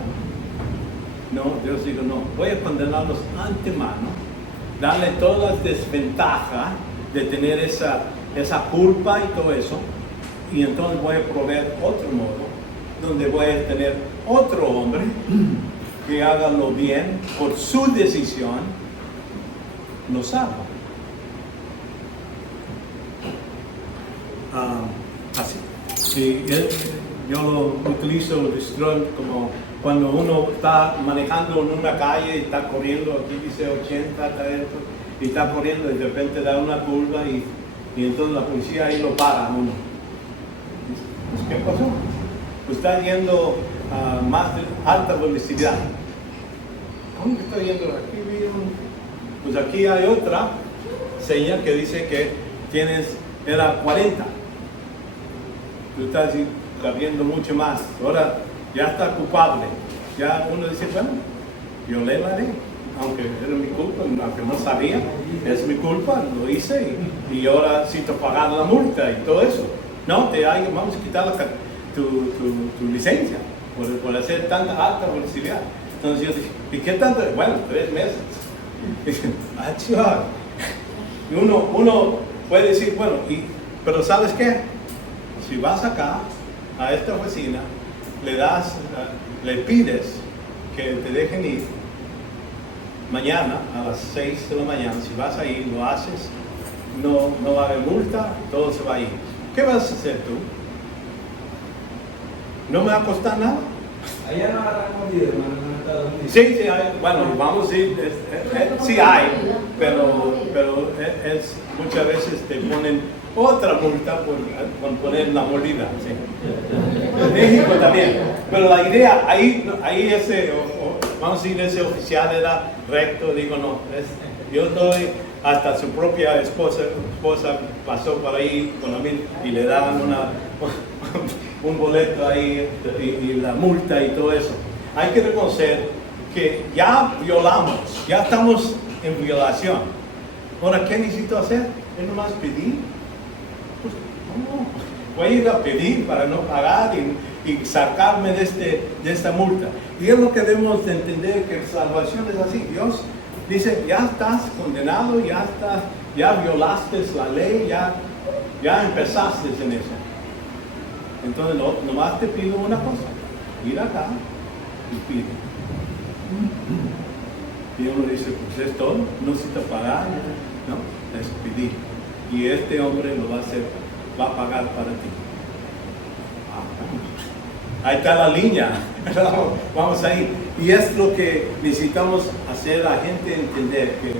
No, Dios dijo, no, voy a condenarlos antemano, darle todas las desventajas de tener esa culpa y todo eso, y entonces voy a proveer otro modo, donde voy a tener otro hombre que haga lo bien, por su decisión, lo salva. Así. Sí, yo lo utilizo, como cuando uno está manejando en una calle y está corriendo, aquí dice 80, y está corriendo y de repente da una curva y entonces la policía ahí lo para a uno. Pues, ¿qué pasó? Pues está yendo a más de alta velocidad. ¿Cómo que estoy yendo? Pues aquí hay otra señal que dice que era 40. Tú estás diciendo, está viendo mucho más. Ahora ya está culpable. Ya uno dice, bueno, violé la ley. Aunque era mi culpa, aunque no sabía, es mi culpa, lo hice y ahora necesito pagar la multa y todo eso. No, vamos a quitar tu licencia por hacer tanta alta velocidad. Entonces yo dije, ¿y qué tanto? Bueno, 3 meses. Y uno puede decir, bueno, pero ¿sabes qué? Si vas acá, a esta oficina, le pides que te dejen ir mañana a las 6 de la mañana. Si vas a ir, lo haces, no va a haber multa, todo se va a ir. ¿Qué vas a hacer tú? ¿No me va a costar nada? Allá no agarramos vida, hermano, en Estados Unidos. Sí, hay, bueno, vamos a ir, sí hay, pero muchas veces te ponen otra multa por poner la mordida. ¿Sí? En México también, pero la idea, ahí vamos a decir, ese oficial era recto, digo, no, yo doy, hasta su propia esposa pasó por ahí con y le daban un boleto ahí y la multa y todo eso. Hay que reconocer que ya violamos, ya estamos en violación. Ahora, ¿qué necesito hacer? Es nomás pedir. Pues, ¿cómo? Voy a ir a pedir para no pagar y sacarme de esta multa. Y es lo que debemos de entender, que salvación es así. Dios dice, ya estás condenado, ya violaste la ley, ya empezaste en eso. Entonces, nomás te pido una cosa, ir acá y pide. Y uno dice, pues es todo, no necesita pagar, no, es pedir. Y este hombre lo va a hacer, va a pagar para ti. Ahí está la línea, vamos ahí. Y es lo que necesitamos hacer a la gente entender, que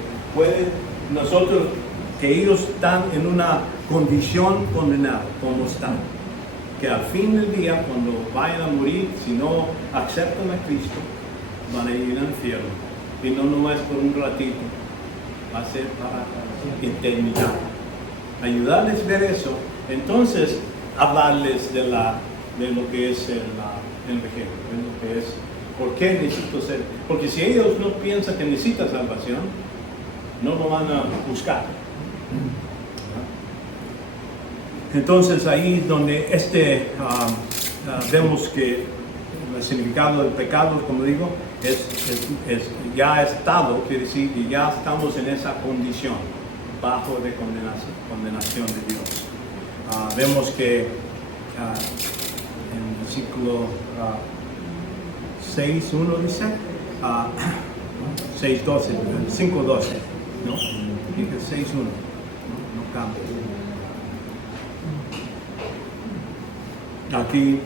que ellos están en una condición condenada, como están. Que al fin del día, cuando vayan a morir, si no aceptan a Cristo, van a ir al infierno. Y no nomás por un ratito, va a ser para eternidad. Ayudarles a ver eso, entonces hablarles de lo que es el Evangelio, de lo que es, ¿por qué necesito ser? Porque si ellos no piensan que necesitan salvación, no lo van a buscar. Entonces ahí es donde vemos que el significado del pecado, como digo, es ya ha estado, quiere decir que ya estamos en esa condición, bajo de condenación de Dios. Vemos que en el versículo 6.1 dice, 6.12, 5.12, ¿no? Dice 6.1, no cambia. Aquí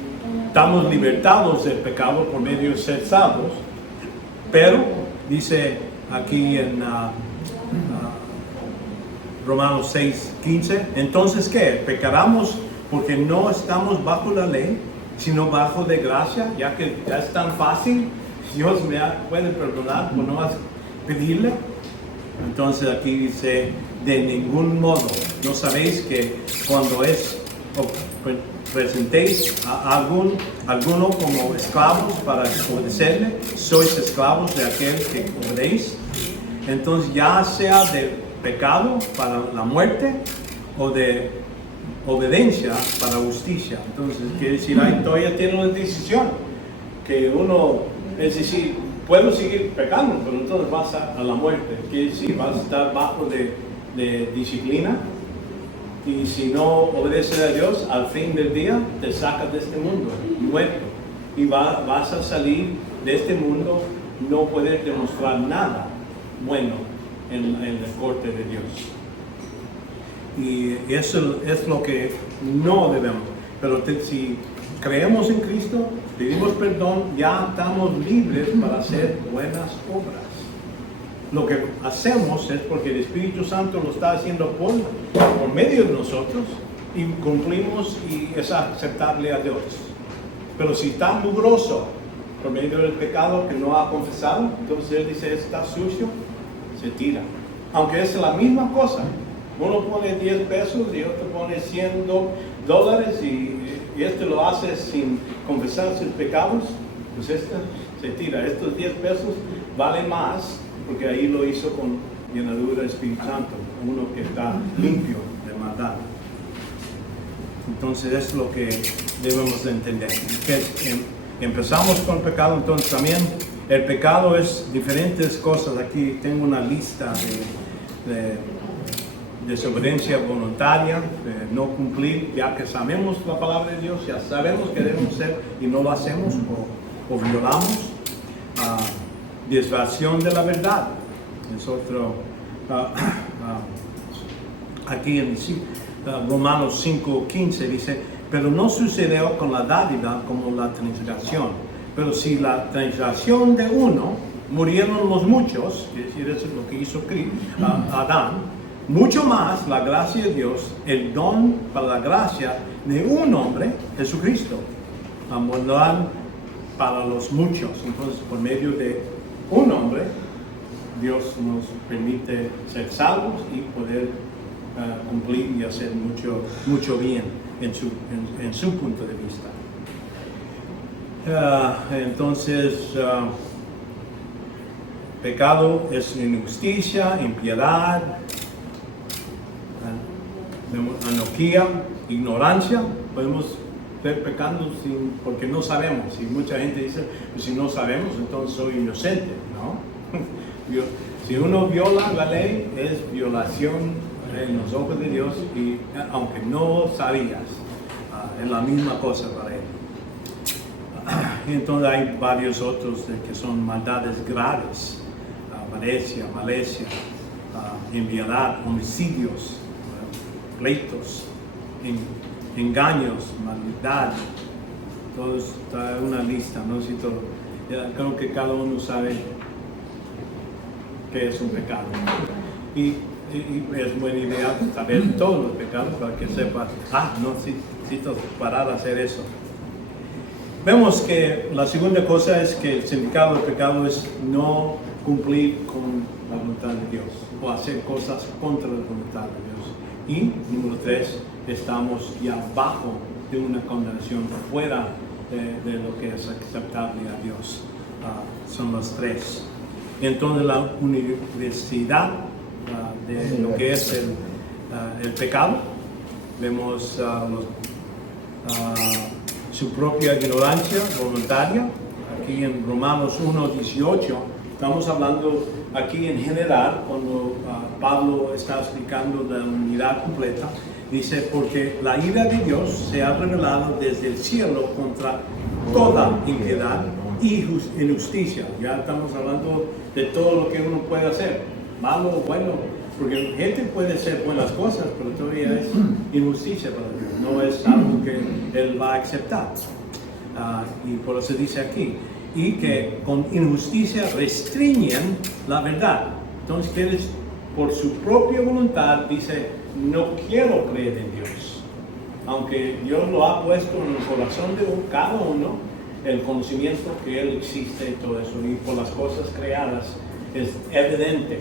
estamos libertados del pecado por medio de ser salvos, pero dice aquí en Romanos 6:15, entonces ¿qué? ¿Pecaremos porque no estamos bajo la ley, sino bajo de gracia? Ya que ya es tan fácil, Dios me puede perdonar por no pedirle. Entonces aquí dice, de ningún modo. ¿No sabéis que cuando presentéis a alguno como esclavos para obedecerle, sois esclavos de aquel que obedéis? Entonces ya sea de pecado para la muerte o de obediencia para justicia. Entonces quiere decir, ahí todavía tiene una decisión que uno, es decir, puedo seguir pecando, pero entonces vas a la muerte. Quiere decir, vas a estar bajo de disciplina. Y si no obedeces a Dios, al fin del día te sacas de este mundo, muerto. Y vas a salir de este mundo, no poder demostrar nada bueno en la corte de Dios. Y eso es lo que no debemos. Pero si creemos en Cristo, pedimos perdón, ya estamos libres para hacer buenas obras. Lo que hacemos es porque el Espíritu Santo lo está haciendo por medio de nosotros y cumplimos y es aceptable a Dios. Pero si está mugroso por medio del pecado que no ha confesado, entonces Él dice, está sucio, se tira. Aunque es la misma cosa. Uno pone 10 pesos y otro pone $100 y y esto lo haces sin confesar sus pecados, pues esta se tira. Estos 10 pesos valen más porque ahí lo hizo con llenadura del Espíritu Santo, uno que está limpio de maldad. Entonces es lo que debemos de entender. Empezamos con el pecado, entonces también el pecado es diferentes cosas. Aquí tengo una lista de desobediencia voluntaria, de no cumplir, ya que sabemos la palabra de Dios, ya sabemos que debemos ser y no lo hacemos o violamos. Desviación de la verdad es otro. Aquí en Romanos 5:15 dice, pero no sucedió con la dádiva como la transgresión, pero si la transgresión de uno murieron los muchos, es decir, eso es lo que hizo Adán, mucho más la gracia de Dios, el don para la gracia de un hombre, Jesucristo, abundó para los muchos. Entonces, por medio de un hombre, Dios nos permite ser salvos y poder cumplir y hacer mucho bien en su punto de vista. Entonces, pecado es injusticia, impiedad, anarquía, ignorancia. Podemos estar pecando porque no sabemos. Y mucha gente dice, pues si no sabemos, entonces soy inocente, ¿no? Si uno viola la ley, es violación en los ojos de Dios, y aunque no sabías, es la misma cosa para él. Entonces hay varios otros que son maldades graves: avaricia, malicia, impiedad, homicidios, pleitos, engaños, maldad. Todo está en una lista, ¿no? Si todo, creo que cada uno sabe qué es un pecado. Y es buena idea saber todos los pecados para que sepas, necesito parar a hacer eso. Vemos que la segunda cosa es que el significado del pecado es no cumplir con la voluntad de Dios o hacer cosas contra la voluntad de Dios. Y número 3, estamos ya bajo de una condenación fuera de lo que es aceptable a Dios. Son los 3. Entonces la universidad de lo que es el pecado, vemos su propia ignorancia voluntaria. Aquí en Romanos 1:18 estamos hablando aquí en general, cuando Pablo está explicando la unidad completa, dice, porque la ira de Dios se ha revelado desde el cielo contra toda impiedad y injusticia. Ya estamos hablando de todo lo que uno puede hacer, malo o bueno, porque gente puede hacer buenas cosas, pero todavía es injusticia para Dios, no es algo que Él va a aceptar. Y por eso dice aquí, y que con injusticia restringen la verdad. Entonces, que por su propia voluntad dice, no quiero creer en Dios, aunque Dios lo ha puesto en el corazón de cada uno, el conocimiento que Él existe y todo eso, y por las cosas creadas es evidente.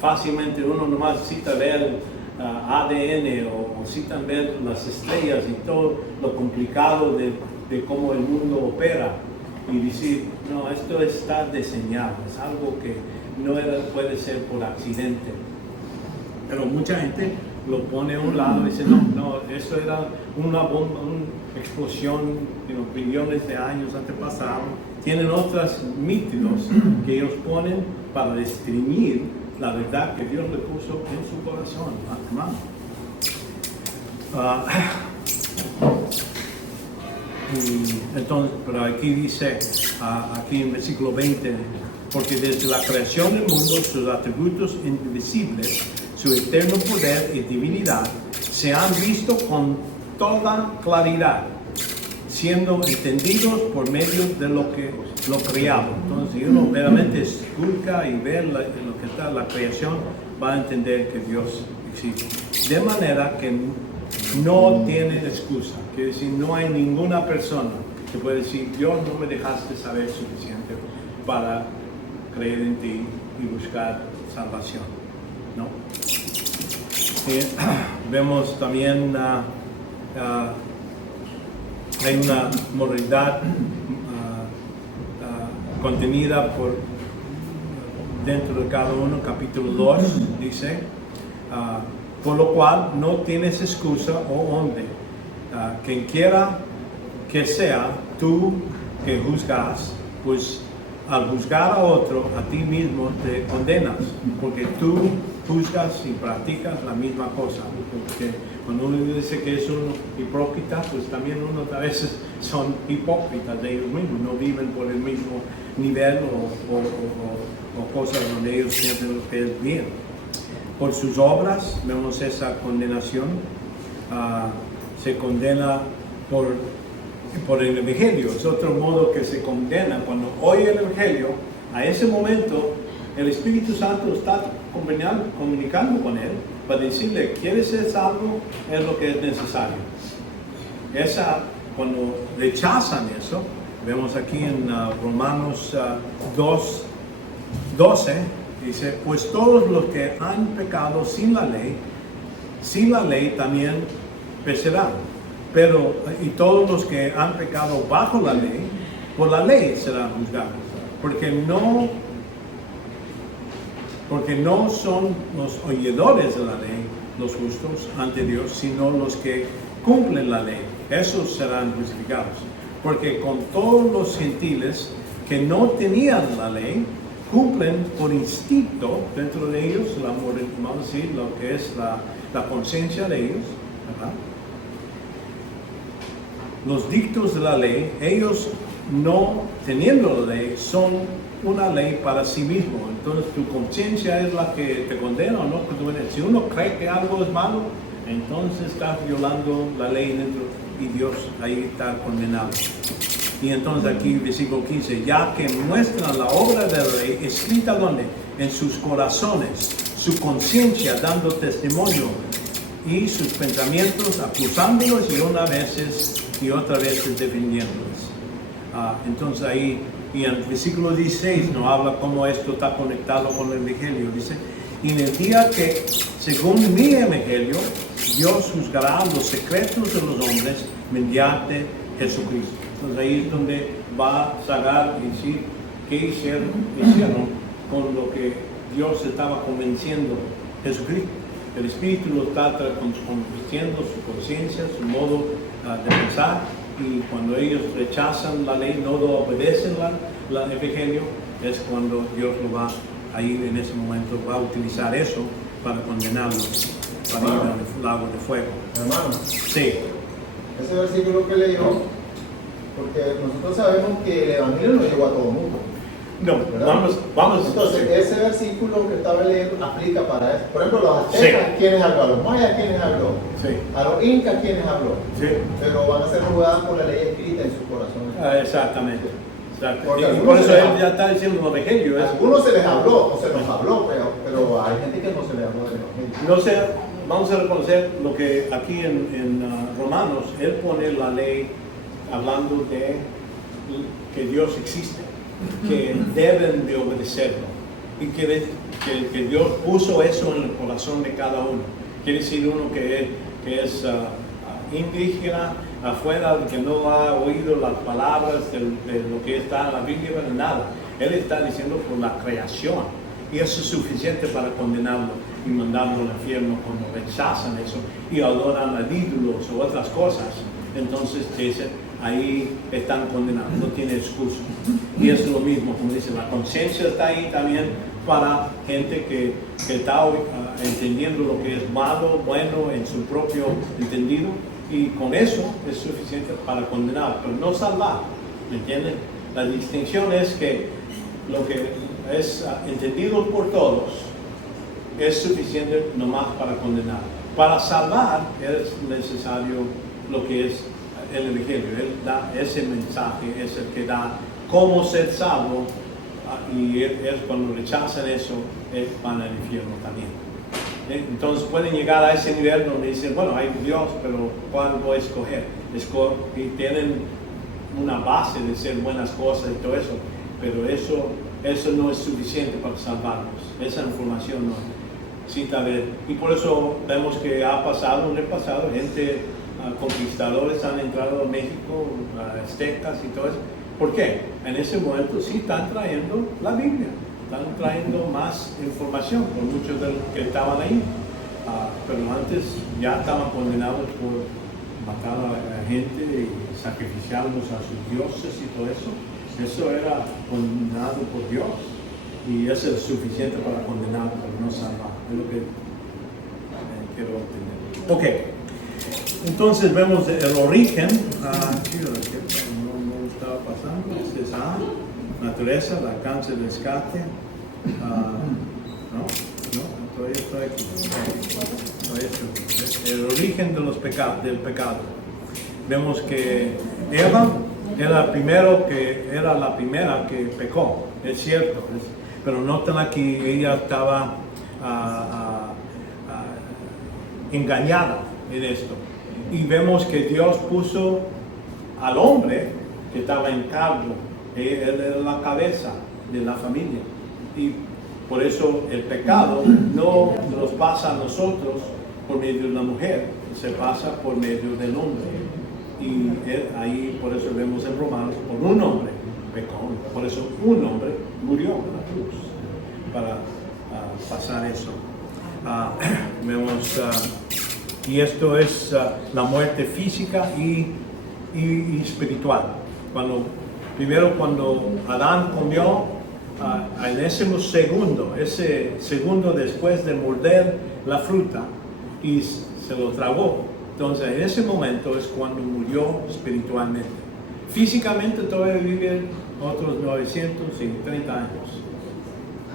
Fácilmente uno nomás necesita ver ADN o necesitan ver las estrellas y todo lo complicado de cómo el mundo opera y decir, no, esto está diseñado, es algo que no puede ser por accidente. Pero mucha gente lo pone a un lado y dice, no, esto era una bomba, una explosión de billones de años antepasados. Tienen otros métodos que ellos ponen para restringir la verdad que Dios le puso en su corazón, hermano. Entonces, pero aquí dice, aquí en versículo 20, porque desde la creación del mundo sus atributos indivisibles, su eterno poder y divinidad se han visto con toda claridad, siendo entendidos por medio de lo que lo creado. Entonces, si uno realmente esculca y ve lo que está la creación, va a entender que Dios existe. De manera que no tiene excusa. Quiere decir, no hay ninguna persona que puede decir, Dios no me dejaste saber suficiente para creer en ti y buscar salvación. ¿No? Vemos también hay una moralidad contenida dentro de cada uno. Capítulo 2 dice, por lo cual no tienes excusa, oh hombre, quien quiera que sea tú que juzgas, pues al juzgar a otro, a ti mismo te condenas, porque tú juzgas y practicas la misma cosa. Porque cuando uno dice que es un hipócrita, pues también uno a veces son hipócritas de ellos mismos, no viven por el mismo nivel o cosas donde ellos sienten lo que es bien. Por sus obras vemos esa condenación, se condena por el Evangelio. Es otro modo que se condena. Cuando oye el Evangelio, a ese momento el Espíritu Santo está comunicando con él para decirle, ¿quieres ser salvo? Es lo que es necesario. Cuando rechazan eso, vemos aquí en Romanos 2:12, dice, pues todos los que han pecado sin la ley también perecerán. Y todos los que han pecado bajo la ley, por la ley serán juzgados. Porque no son los oidores de la ley los justos ante Dios, sino los que cumplen la ley. Esos serán justificados. Porque con todos los gentiles que no tenían la ley, cumplen por instinto dentro de ellos, vamos a decir, lo que es la conciencia de ellos, ¿verdad? Los dictos de la ley, ellos no teniendo la ley, son una ley para sí mismo. Entonces tu conciencia es la que te condena o no. Si uno cree que algo es malo, entonces estás violando la ley dentro y Dios ahí está condenado. Y entonces aquí versículo 15, ya que muestran la obra de la ley escrita ¿dónde? En sus corazones, su conciencia dando testimonio y sus pensamientos acusándolos y otras veces defendiéndolos. Entonces ahí, y en el versículo 16 nos habla cómo esto está conectado con el Evangelio. Dice, y en el día que, según mi Evangelio, Dios juzgará los secretos de los hombres mediante Jesucristo. Entonces ahí es donde va a sacar y decir qué hicieron con lo que Dios estaba convenciendo Jesucristo. El Espíritu lo está convirtiendo su conciencia, su modo de pensar, y cuando ellos rechazan la ley, no lo obedecen el Evangelio, es cuando Dios lo va a ir en ese momento, va a utilizar eso para condenarlos, para ir al lago de fuego. Hermano, sí. Ese versículo que leyó, porque nosotros sabemos que el Evangelio no llegó a todo el mundo. No, vamos. Entonces, ese versículo que estaba leyendo aplica para eso. Por ejemplo, los aztecas, ¿quiénes habló? A los mayas, ¿quiénes habló? Sí. A los incas, ¿quiénes habló? Sí. Pero van a ser juzgadas por la ley escrita en sus corazones. Exactamente. Porque Y por eso él ya está diciendo el Evangelio. A algunos se les habló, o se nos habló, pero hay gente que no se le habló del Evangelio. No sé, vamos a reconocer lo que aquí en Romanos, él pone la ley hablando de que Dios existe, que deben de obedecerlo y que Dios puso eso en el corazón de cada uno. Quiere decir uno que es indígena afuera, que no ha oído las palabras de lo que está en la Biblia, pero nada. Él está diciendo por la creación, y eso es suficiente para condenarlo y mandarlo al infierno cuando rechazan eso y adoran a ídolos o otras cosas. Entonces dicen, ahí están condenados, no tiene excusa. Y es lo mismo, como dice, la conciencia está ahí también para gente que está entendiendo lo que es malo, bueno, en su propio entendido, y con eso es suficiente para condenar, pero no salvar, ¿me entienden? La distinción es que lo que es entendido por todos es suficiente nomás para condenar. Para salvar es necesario lo que es el Evangelio. Él da ese mensaje, es el que da cómo ser salvo, y es cuando rechazan eso, van al infierno también. Entonces pueden llegar a ese nivel donde dicen, bueno, hay Dios, pero ¿cuál voy a escoger? Y tienen una base de hacer buenas cosas y todo eso, pero eso no es suficiente para salvarnos. Esa información no. Sí, tal vez. Y por eso vemos que ha pasado en el pasado gente conquistadores han entrado a México, aztecas y todo eso. ¿Por qué? En ese momento sí están trayendo la Biblia, están trayendo más información por muchos de los que estaban ahí. Pero antes ya estaban condenados por matar a la gente y sacrificarlos a sus dioses y todo eso. Eso era condenado por Dios y eso es suficiente para condenar, pero no salvar. Es lo que quiero entender. Ok, entonces vemos el origen. No estaba pasando. Este es naturaleza, el alcance, el rescate. Todavía estoy aquí. El origen de del pecado. Vemos que Eva era la primera que pecó, es cierto, pero notan aquí, ella estaba engañada en esto. Y vemos que Dios puso al hombre que estaba en cargo, él era la cabeza de la familia. Y por eso el pecado no nos pasa a nosotros por medio de una mujer, se pasa por medio del hombre. Y ahí por eso vemos en Romanos, por un hombre pecó, por eso un hombre murió en la cruz para pasar eso. Vemos, y esto es la muerte física y espiritual. Primero cuando Adán comió, en ese segundo después de morder la fruta y se lo tragó, entonces en ese momento es cuando murió espiritualmente. Físicamente todavía vive otros 930 años,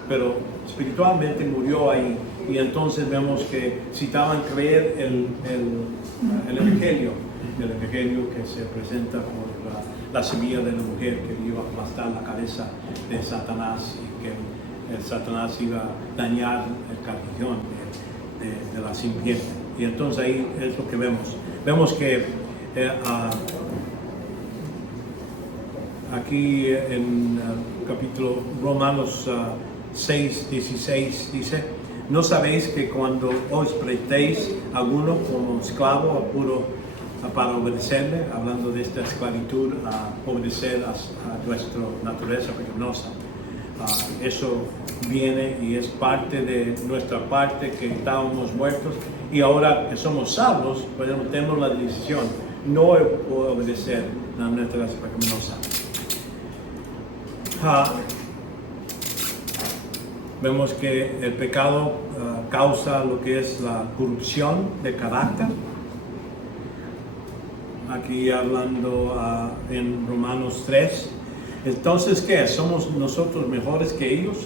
pero espiritualmente murió ahí. Y entonces vemos que citaban creer el evangelio que se presenta por la semilla de la mujer que iba a aplastar la cabeza de Satanás y que el Satanás iba a dañar el carillón de la simiente. Y entonces ahí es lo que vemos. Vemos que aquí en capítulo Romanos 6, 16 dice: ¿no sabéis que cuando os prestéis a alguno como esclavo a para obedecerle, hablando de esta esclavitud, a obedecer a nuestra naturaleza pecaminosa, eso viene y es parte de nuestra parte, que estábamos muertos y ahora que somos salvos, pues tenemos la decisión, no obedecer a nuestra naturaleza pecaminosa. Vemos que el pecado causa lo que es la corrupción de carácter. Aquí hablando en Romanos 3. Entonces, ¿qué? ¿Somos nosotros mejores que ellos?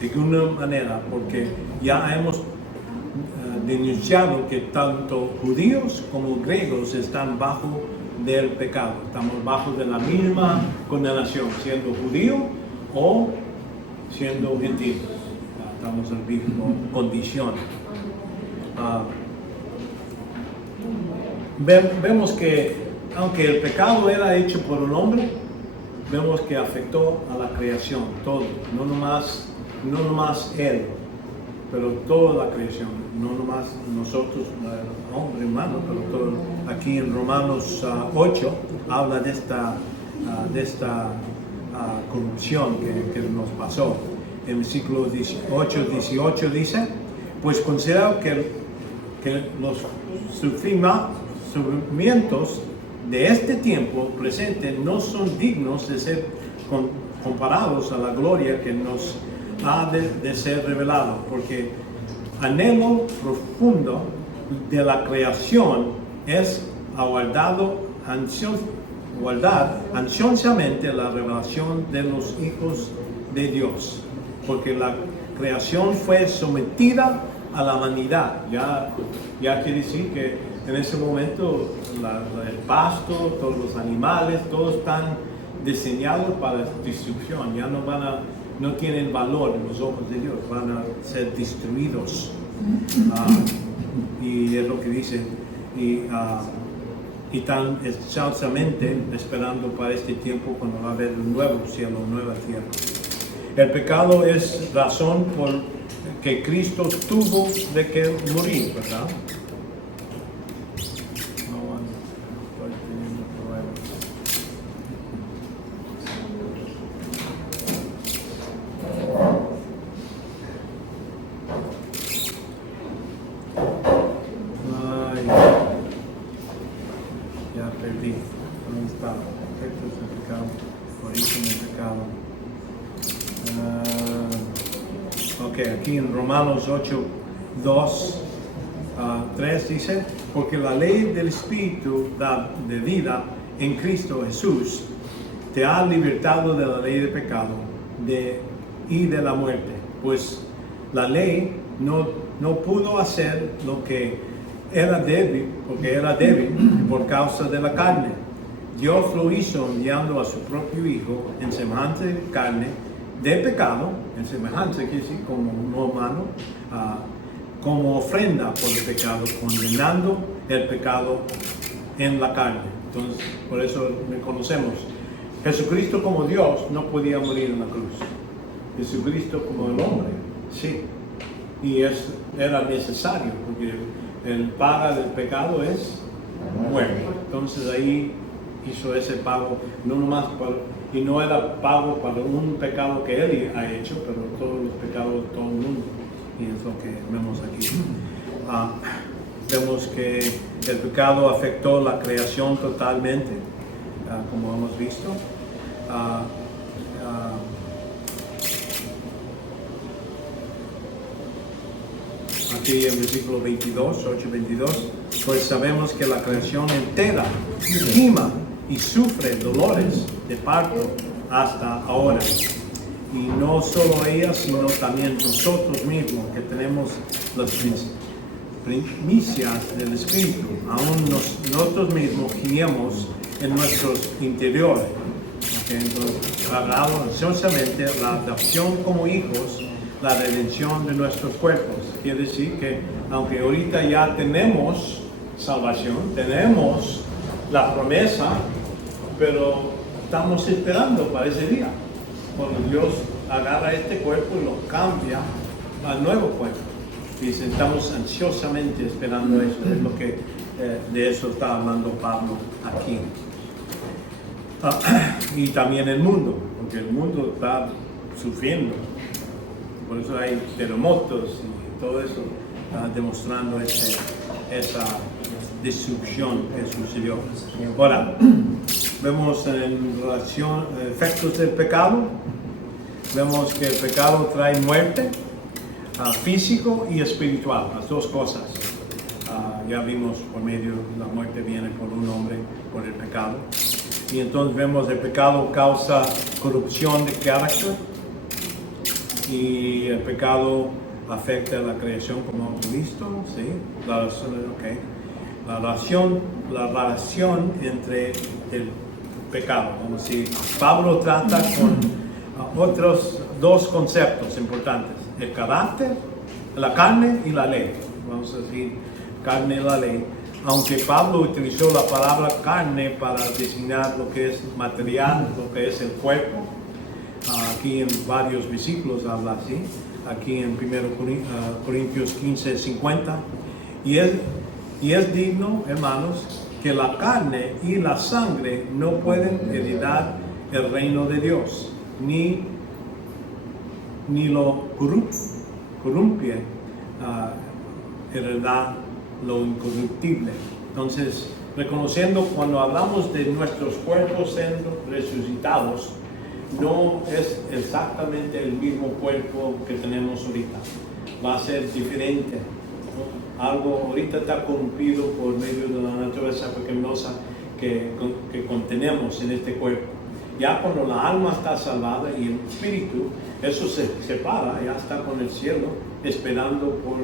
De alguna manera, porque ya hemos denunciado que tanto judíos como griegos están bajo del pecado. Estamos bajo de la misma condenación, siendo judío o siendo gentiles. Estamos en la misma condición. Vemos que aunque el pecado era hecho por un hombre, vemos que afectó a la creación, todo, no nomás él, pero toda la creación, no nomás nosotros, hombre humano, pero todo. Aquí en Romanos 8 habla de esta corrupción que nos pasó. En el versículo 18 dice: pues considero que los sufrimientos de este tiempo presente no son dignos de ser comparados a la gloria que nos ha de ser revelado, porque anhelo profundo de la creación es aguardar ansiosamente la revelación de los hijos de Dios, porque la creación fue sometida a la vanidad. Ya quiere decir que en ese momento el pasto, todos los animales, todos están diseñados para destrucción, ya no tienen valor en los ojos de Dios, van a ser destruidos. Y es lo que dice, y tan exhaustivamente esperando para este tiempo cuando va a haber un nuevo cielo, nueva tierra. El pecado es razón por que Cristo tuvo de que morir, ¿verdad? perdí. ¿Dónde está? Efectos del pecado, origen del pecado. Ok, aquí en Romanos 8, 2, 3 dice, porque la ley del Espíritu de vida en Cristo Jesús te ha libertado de la ley de pecado y de la muerte. Pues la ley no pudo hacer lo que era débil, porque era débil por causa de la carne. Dios lo hizo enviando a su propio Hijo en semejante de carne de pecado, en semejante, quiere decir como no humano, como ofrenda por el pecado, condenando el pecado en la carne. Entonces, por eso reconocemos, Jesucristo como Dios no podía morir en la cruz. Jesucristo como el hombre, sí. Y era necesario, porque el pago del pecado es muerte. Entonces ahí hizo ese pago, no nomás y no era pago para un pecado que él ha hecho, pero todos los pecados de todo el mundo. Y es lo que vemos aquí. Vemos que el pecado afectó la creación totalmente, como hemos visto. Aquí en versículo 22, 8:22, pues sabemos que la creación entera gima y sufre dolores de parto hasta ahora. Y no solo ella, sino también nosotros mismos, que tenemos las primicias del Espíritu, aún nosotros mismos guiamos en nuestros interiores. Entonces, hablamos ansiosamente la adopción como hijos, la redención de nuestros cuerpos. Quiere decir que aunque ahorita ya tenemos salvación, tenemos la promesa, pero estamos esperando para ese día, cuando Dios agarra este cuerpo y lo cambia al nuevo cuerpo. Y estamos ansiosamente esperando eso. Es lo que de eso está hablando Pablo aquí. Y también el mundo, porque el mundo está sufriendo. Por eso hay terremotos y todo eso, demostrando esa destrucción que sucedió. Ahora, vemos en relación efectos del pecado. Vemos que el pecado trae muerte físico y espiritual, las dos cosas. Ya vimos por medio, la muerte viene por un hombre, por el pecado. Y entonces vemos el pecado causa corrupción de carácter y el pecado afecta a la creación, como hemos visto, ¿sí? La relación entre el pecado. Vamos a decir, Pablo trata con otros dos conceptos importantes: el carácter, la carne y la ley. Vamos a decir, carne y la ley. Aunque Pablo utilizó la palabra carne para designar lo que es material, lo que es el cuerpo, aquí en varios versículos habla así, aquí en 1 Corintios 15:50, y es digno, hermanos, que la carne y la sangre no pueden heredar el reino de Dios, ni lo corrompe heredar lo incorruptible. Entonces, reconociendo cuando hablamos de nuestros cuerpos siendo resucitados, no es exactamente el mismo cuerpo que tenemos ahorita. Va a ser diferente. Algo ahorita está corrompido por medio de la naturaleza pecaminosa que contenemos en este cuerpo. Ya cuando la alma está salvada y el espíritu, eso se separa, ya está con el cielo, esperando por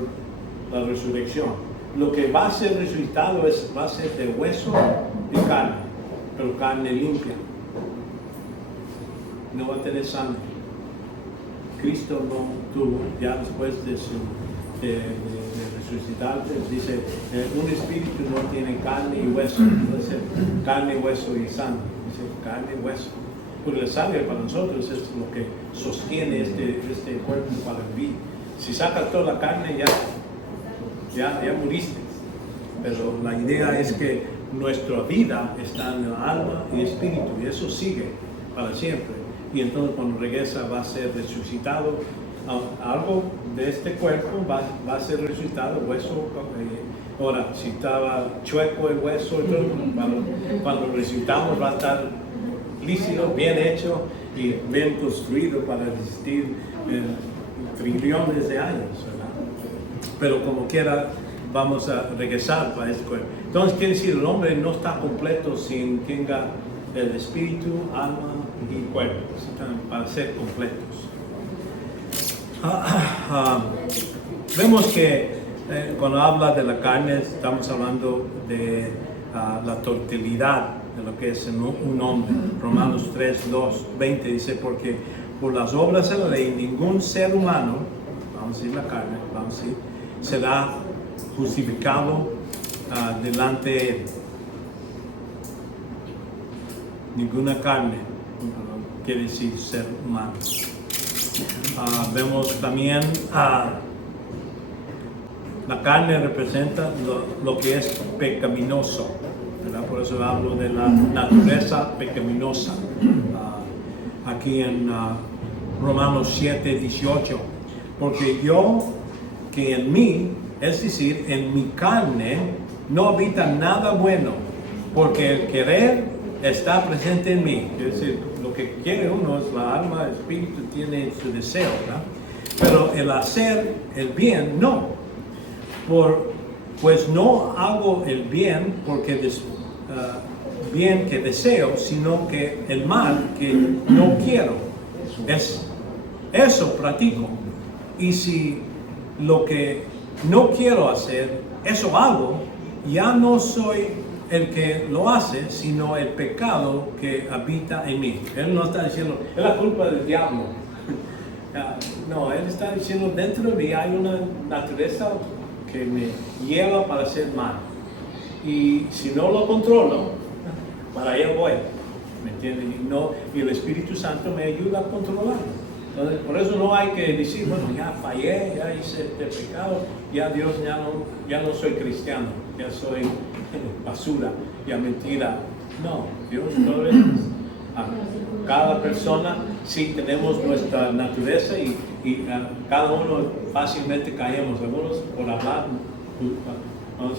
la resurrección. Lo que va a ser resucitado va a ser de hueso y carne, pero carne limpia. No va a tener sangre. Cristo no tuvo, ya después de resucitarse, dice, un espíritu no tiene carne y hueso, puede ser carne, hueso y sangre. Dice carne y hueso. Porque la sangre para nosotros es lo que sostiene este cuerpo para vivir. Si sacas toda la carne, ya moriste. Pero la idea es que nuestra vida está en el alma y espíritu, y eso sigue para siempre. Y entonces cuando regresa va a ser resucitado algo de este cuerpo va a ser resucitado, hueso. Ahora, si estaba chueco el hueso, cuando resucitamos va a estar lícido, bien hecho y bien construido para resistir trillones de años, ¿verdad? Pero como quiera, vamos a regresar para este cuerpo. Entonces, quiere decir, el hombre no está completo sin que tenga el espíritu, alma y cuerpo, para ser completos. Vemos que cuando habla de la carne, estamos hablando de la totalidad de lo que es un hombre. Romanos 3:20 dice, porque por las obras de la ley ningún ser humano, vamos a decir la carne, vamos a decir, será justificado delante de él. Ninguna carne, quiere decir ser humano. Vemos también la carne representa lo que es pecaminoso, ¿verdad? Por eso hablo de la naturaleza pecaminosa. Aquí en Romanos 7:18, porque yo que en mí, es decir, en mi carne, no habita nada bueno, porque el querer está presente en mí. Es decir, lo que quiere uno es la alma, el espíritu tiene su deseo, ¿verdad? Pero el hacer el bien, no. Pues no hago el bien porque bien que deseo, sino que el mal que no quiero. Eso practico. Y si lo que no quiero hacer, eso hago, ya no soy el que lo hace, sino el pecado que habita en mí. Él no está diciendo, es la culpa del diablo. No, él está diciendo, dentro de mí hay una naturaleza que me lleva para hacer mal. Y si no lo controlo, para allá voy. ¿Me entienden? Y el Espíritu Santo me ayuda a controlarlo. Entonces, por eso no hay que decir, bueno, ya fallé, ya hice este pecado, ya Dios ya no soy cristiano, ya soy basura, ya mentira. No, Dios no es. Cada persona sí tenemos nuestra naturaleza y cada uno fácilmente caemos, algunos por hablar,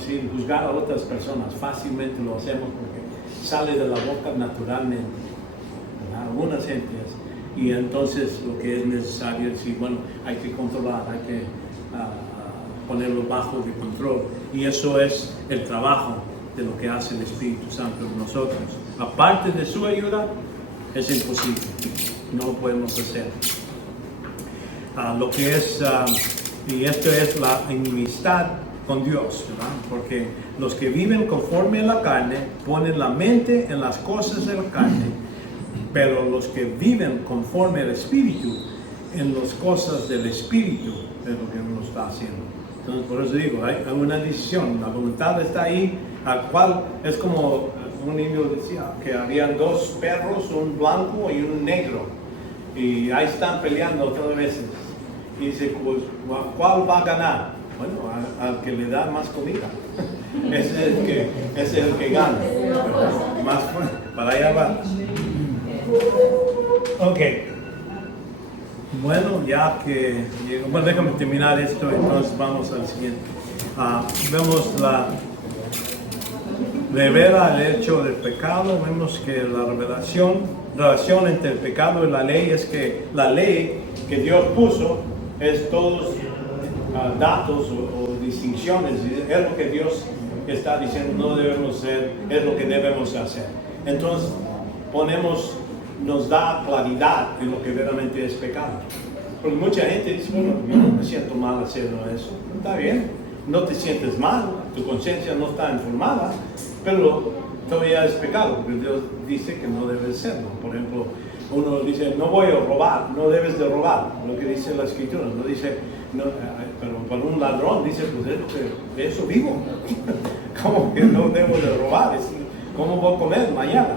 sin juzgar a otras personas, fácilmente lo hacemos porque sale de la boca naturalmente, ¿verdad? Algunas gentes. Y entonces lo que es necesario es decir, bueno, hay que controlar, hay que ponerlo bajo de control. Y eso es el trabajo de lo que hace el Espíritu Santo en nosotros. Aparte de su ayuda, es imposible, no lo podemos hacer. Lo que es, y esto es la enemistad con Dios, ¿verdad? Porque los que viven conforme a la carne ponen la mente en las cosas de la carne, pero los que viven conforme al Espíritu en las cosas del Espíritu es lo que uno está haciendo. Entonces, por eso digo, hay una decisión, la voluntad está ahí, al cual es como un niño decía que habían dos perros, un blanco y un negro, y ahí están peleando otras veces. Y dice, pues, ¿cuál va a ganar? Bueno, al que le da más comida. Ese es el que gana. Más para allá va. Ok. Bueno, ya que llegó, bueno, déjame terminar esto, entonces vamos al siguiente. Vemos revela el hecho del pecado. Vemos que la relación entre el pecado y la ley es que la ley que Dios puso es todos datos o distinciones, es lo que Dios está diciendo no debemos hacer, es lo que debemos hacer. Entonces nos da claridad en lo que verdaderamente es pecado. Porque mucha gente dice, bueno, yo no me siento mal haciendo eso. Está bien, no te sientes mal, tu conciencia no está informada, pero todavía es pecado, porque Dios dice que no debes serlo. Por ejemplo, uno dice, no voy a robar, no debes de robar, lo que dice la Escritura. No dice, no, pero para un ladrón dice, pues de eso vivo. ¿Cómo que no debo de robar? ¿Cómo voy a comer mañana?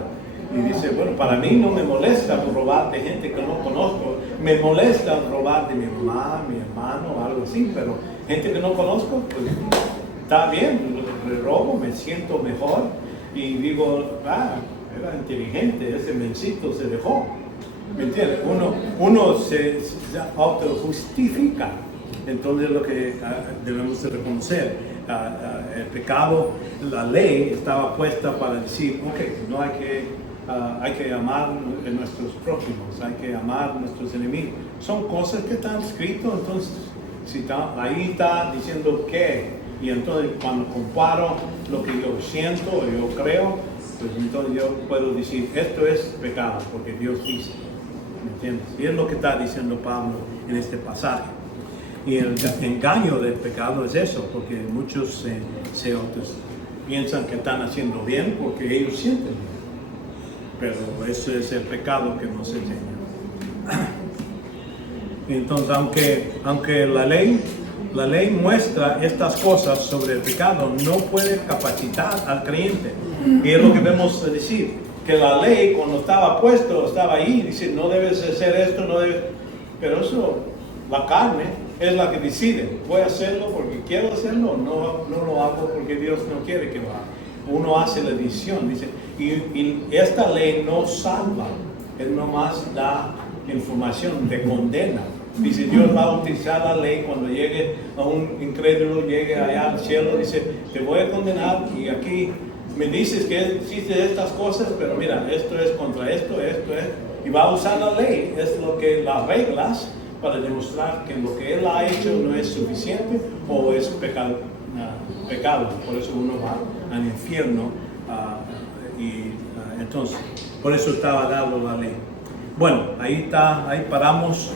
Y dice, bueno, para mí no me molesta robar de gente que no conozco. Me molesta robar de mi mamá, mi hermano, algo así, pero gente que no conozco, pues está bien, le robo, me siento mejor y digo, era inteligente, ese mencito se dejó. ¿Me entiendes? Uno se autojustifica. Entonces lo que debemos de reconocer, el pecado, la ley estaba puesta para decir, ok, no hay que amar a nuestros prójimos, hay que amar a nuestros enemigos. Son cosas que están escritas, entonces ahí está diciendo qué. Y entonces cuando comparo lo que yo siento o yo creo, pues entonces yo puedo decir, esto es pecado, porque Dios dice. ¿Me entiendes? Y es lo que está diciendo Pablo en este pasaje. Y el engaño del pecado es eso, porque muchos piensan que están haciendo bien porque ellos sienten bien. Pero ese es el pecado que nos enseña. Entonces, aunque la ley muestra estas cosas sobre el pecado, no puede capacitar al creyente. Y es lo que vemos decir, que la ley cuando estaba puesto, estaba ahí, dice, no debes hacer esto, no debes... Pero eso, la carne es la que decide, voy a hacerlo porque quiero hacerlo, no lo hago porque Dios no quiere que lo haga. Uno hace la decisión, dice, y esta ley no salva, Él nomás da información, te condena. Dice, Dios va a utilizar la ley cuando llegue a un incrédulo, llegue allá al cielo, dice, te voy a condenar y aquí me dices que hiciste estas cosas, pero mira, esto es contra esto es, y va a usar la ley, es lo que las reglas para demostrar que lo que Él ha hecho no es suficiente o es pecado. Por eso uno va al infierno entonces, por eso estaba dado la ley. Bueno, ahí paramos.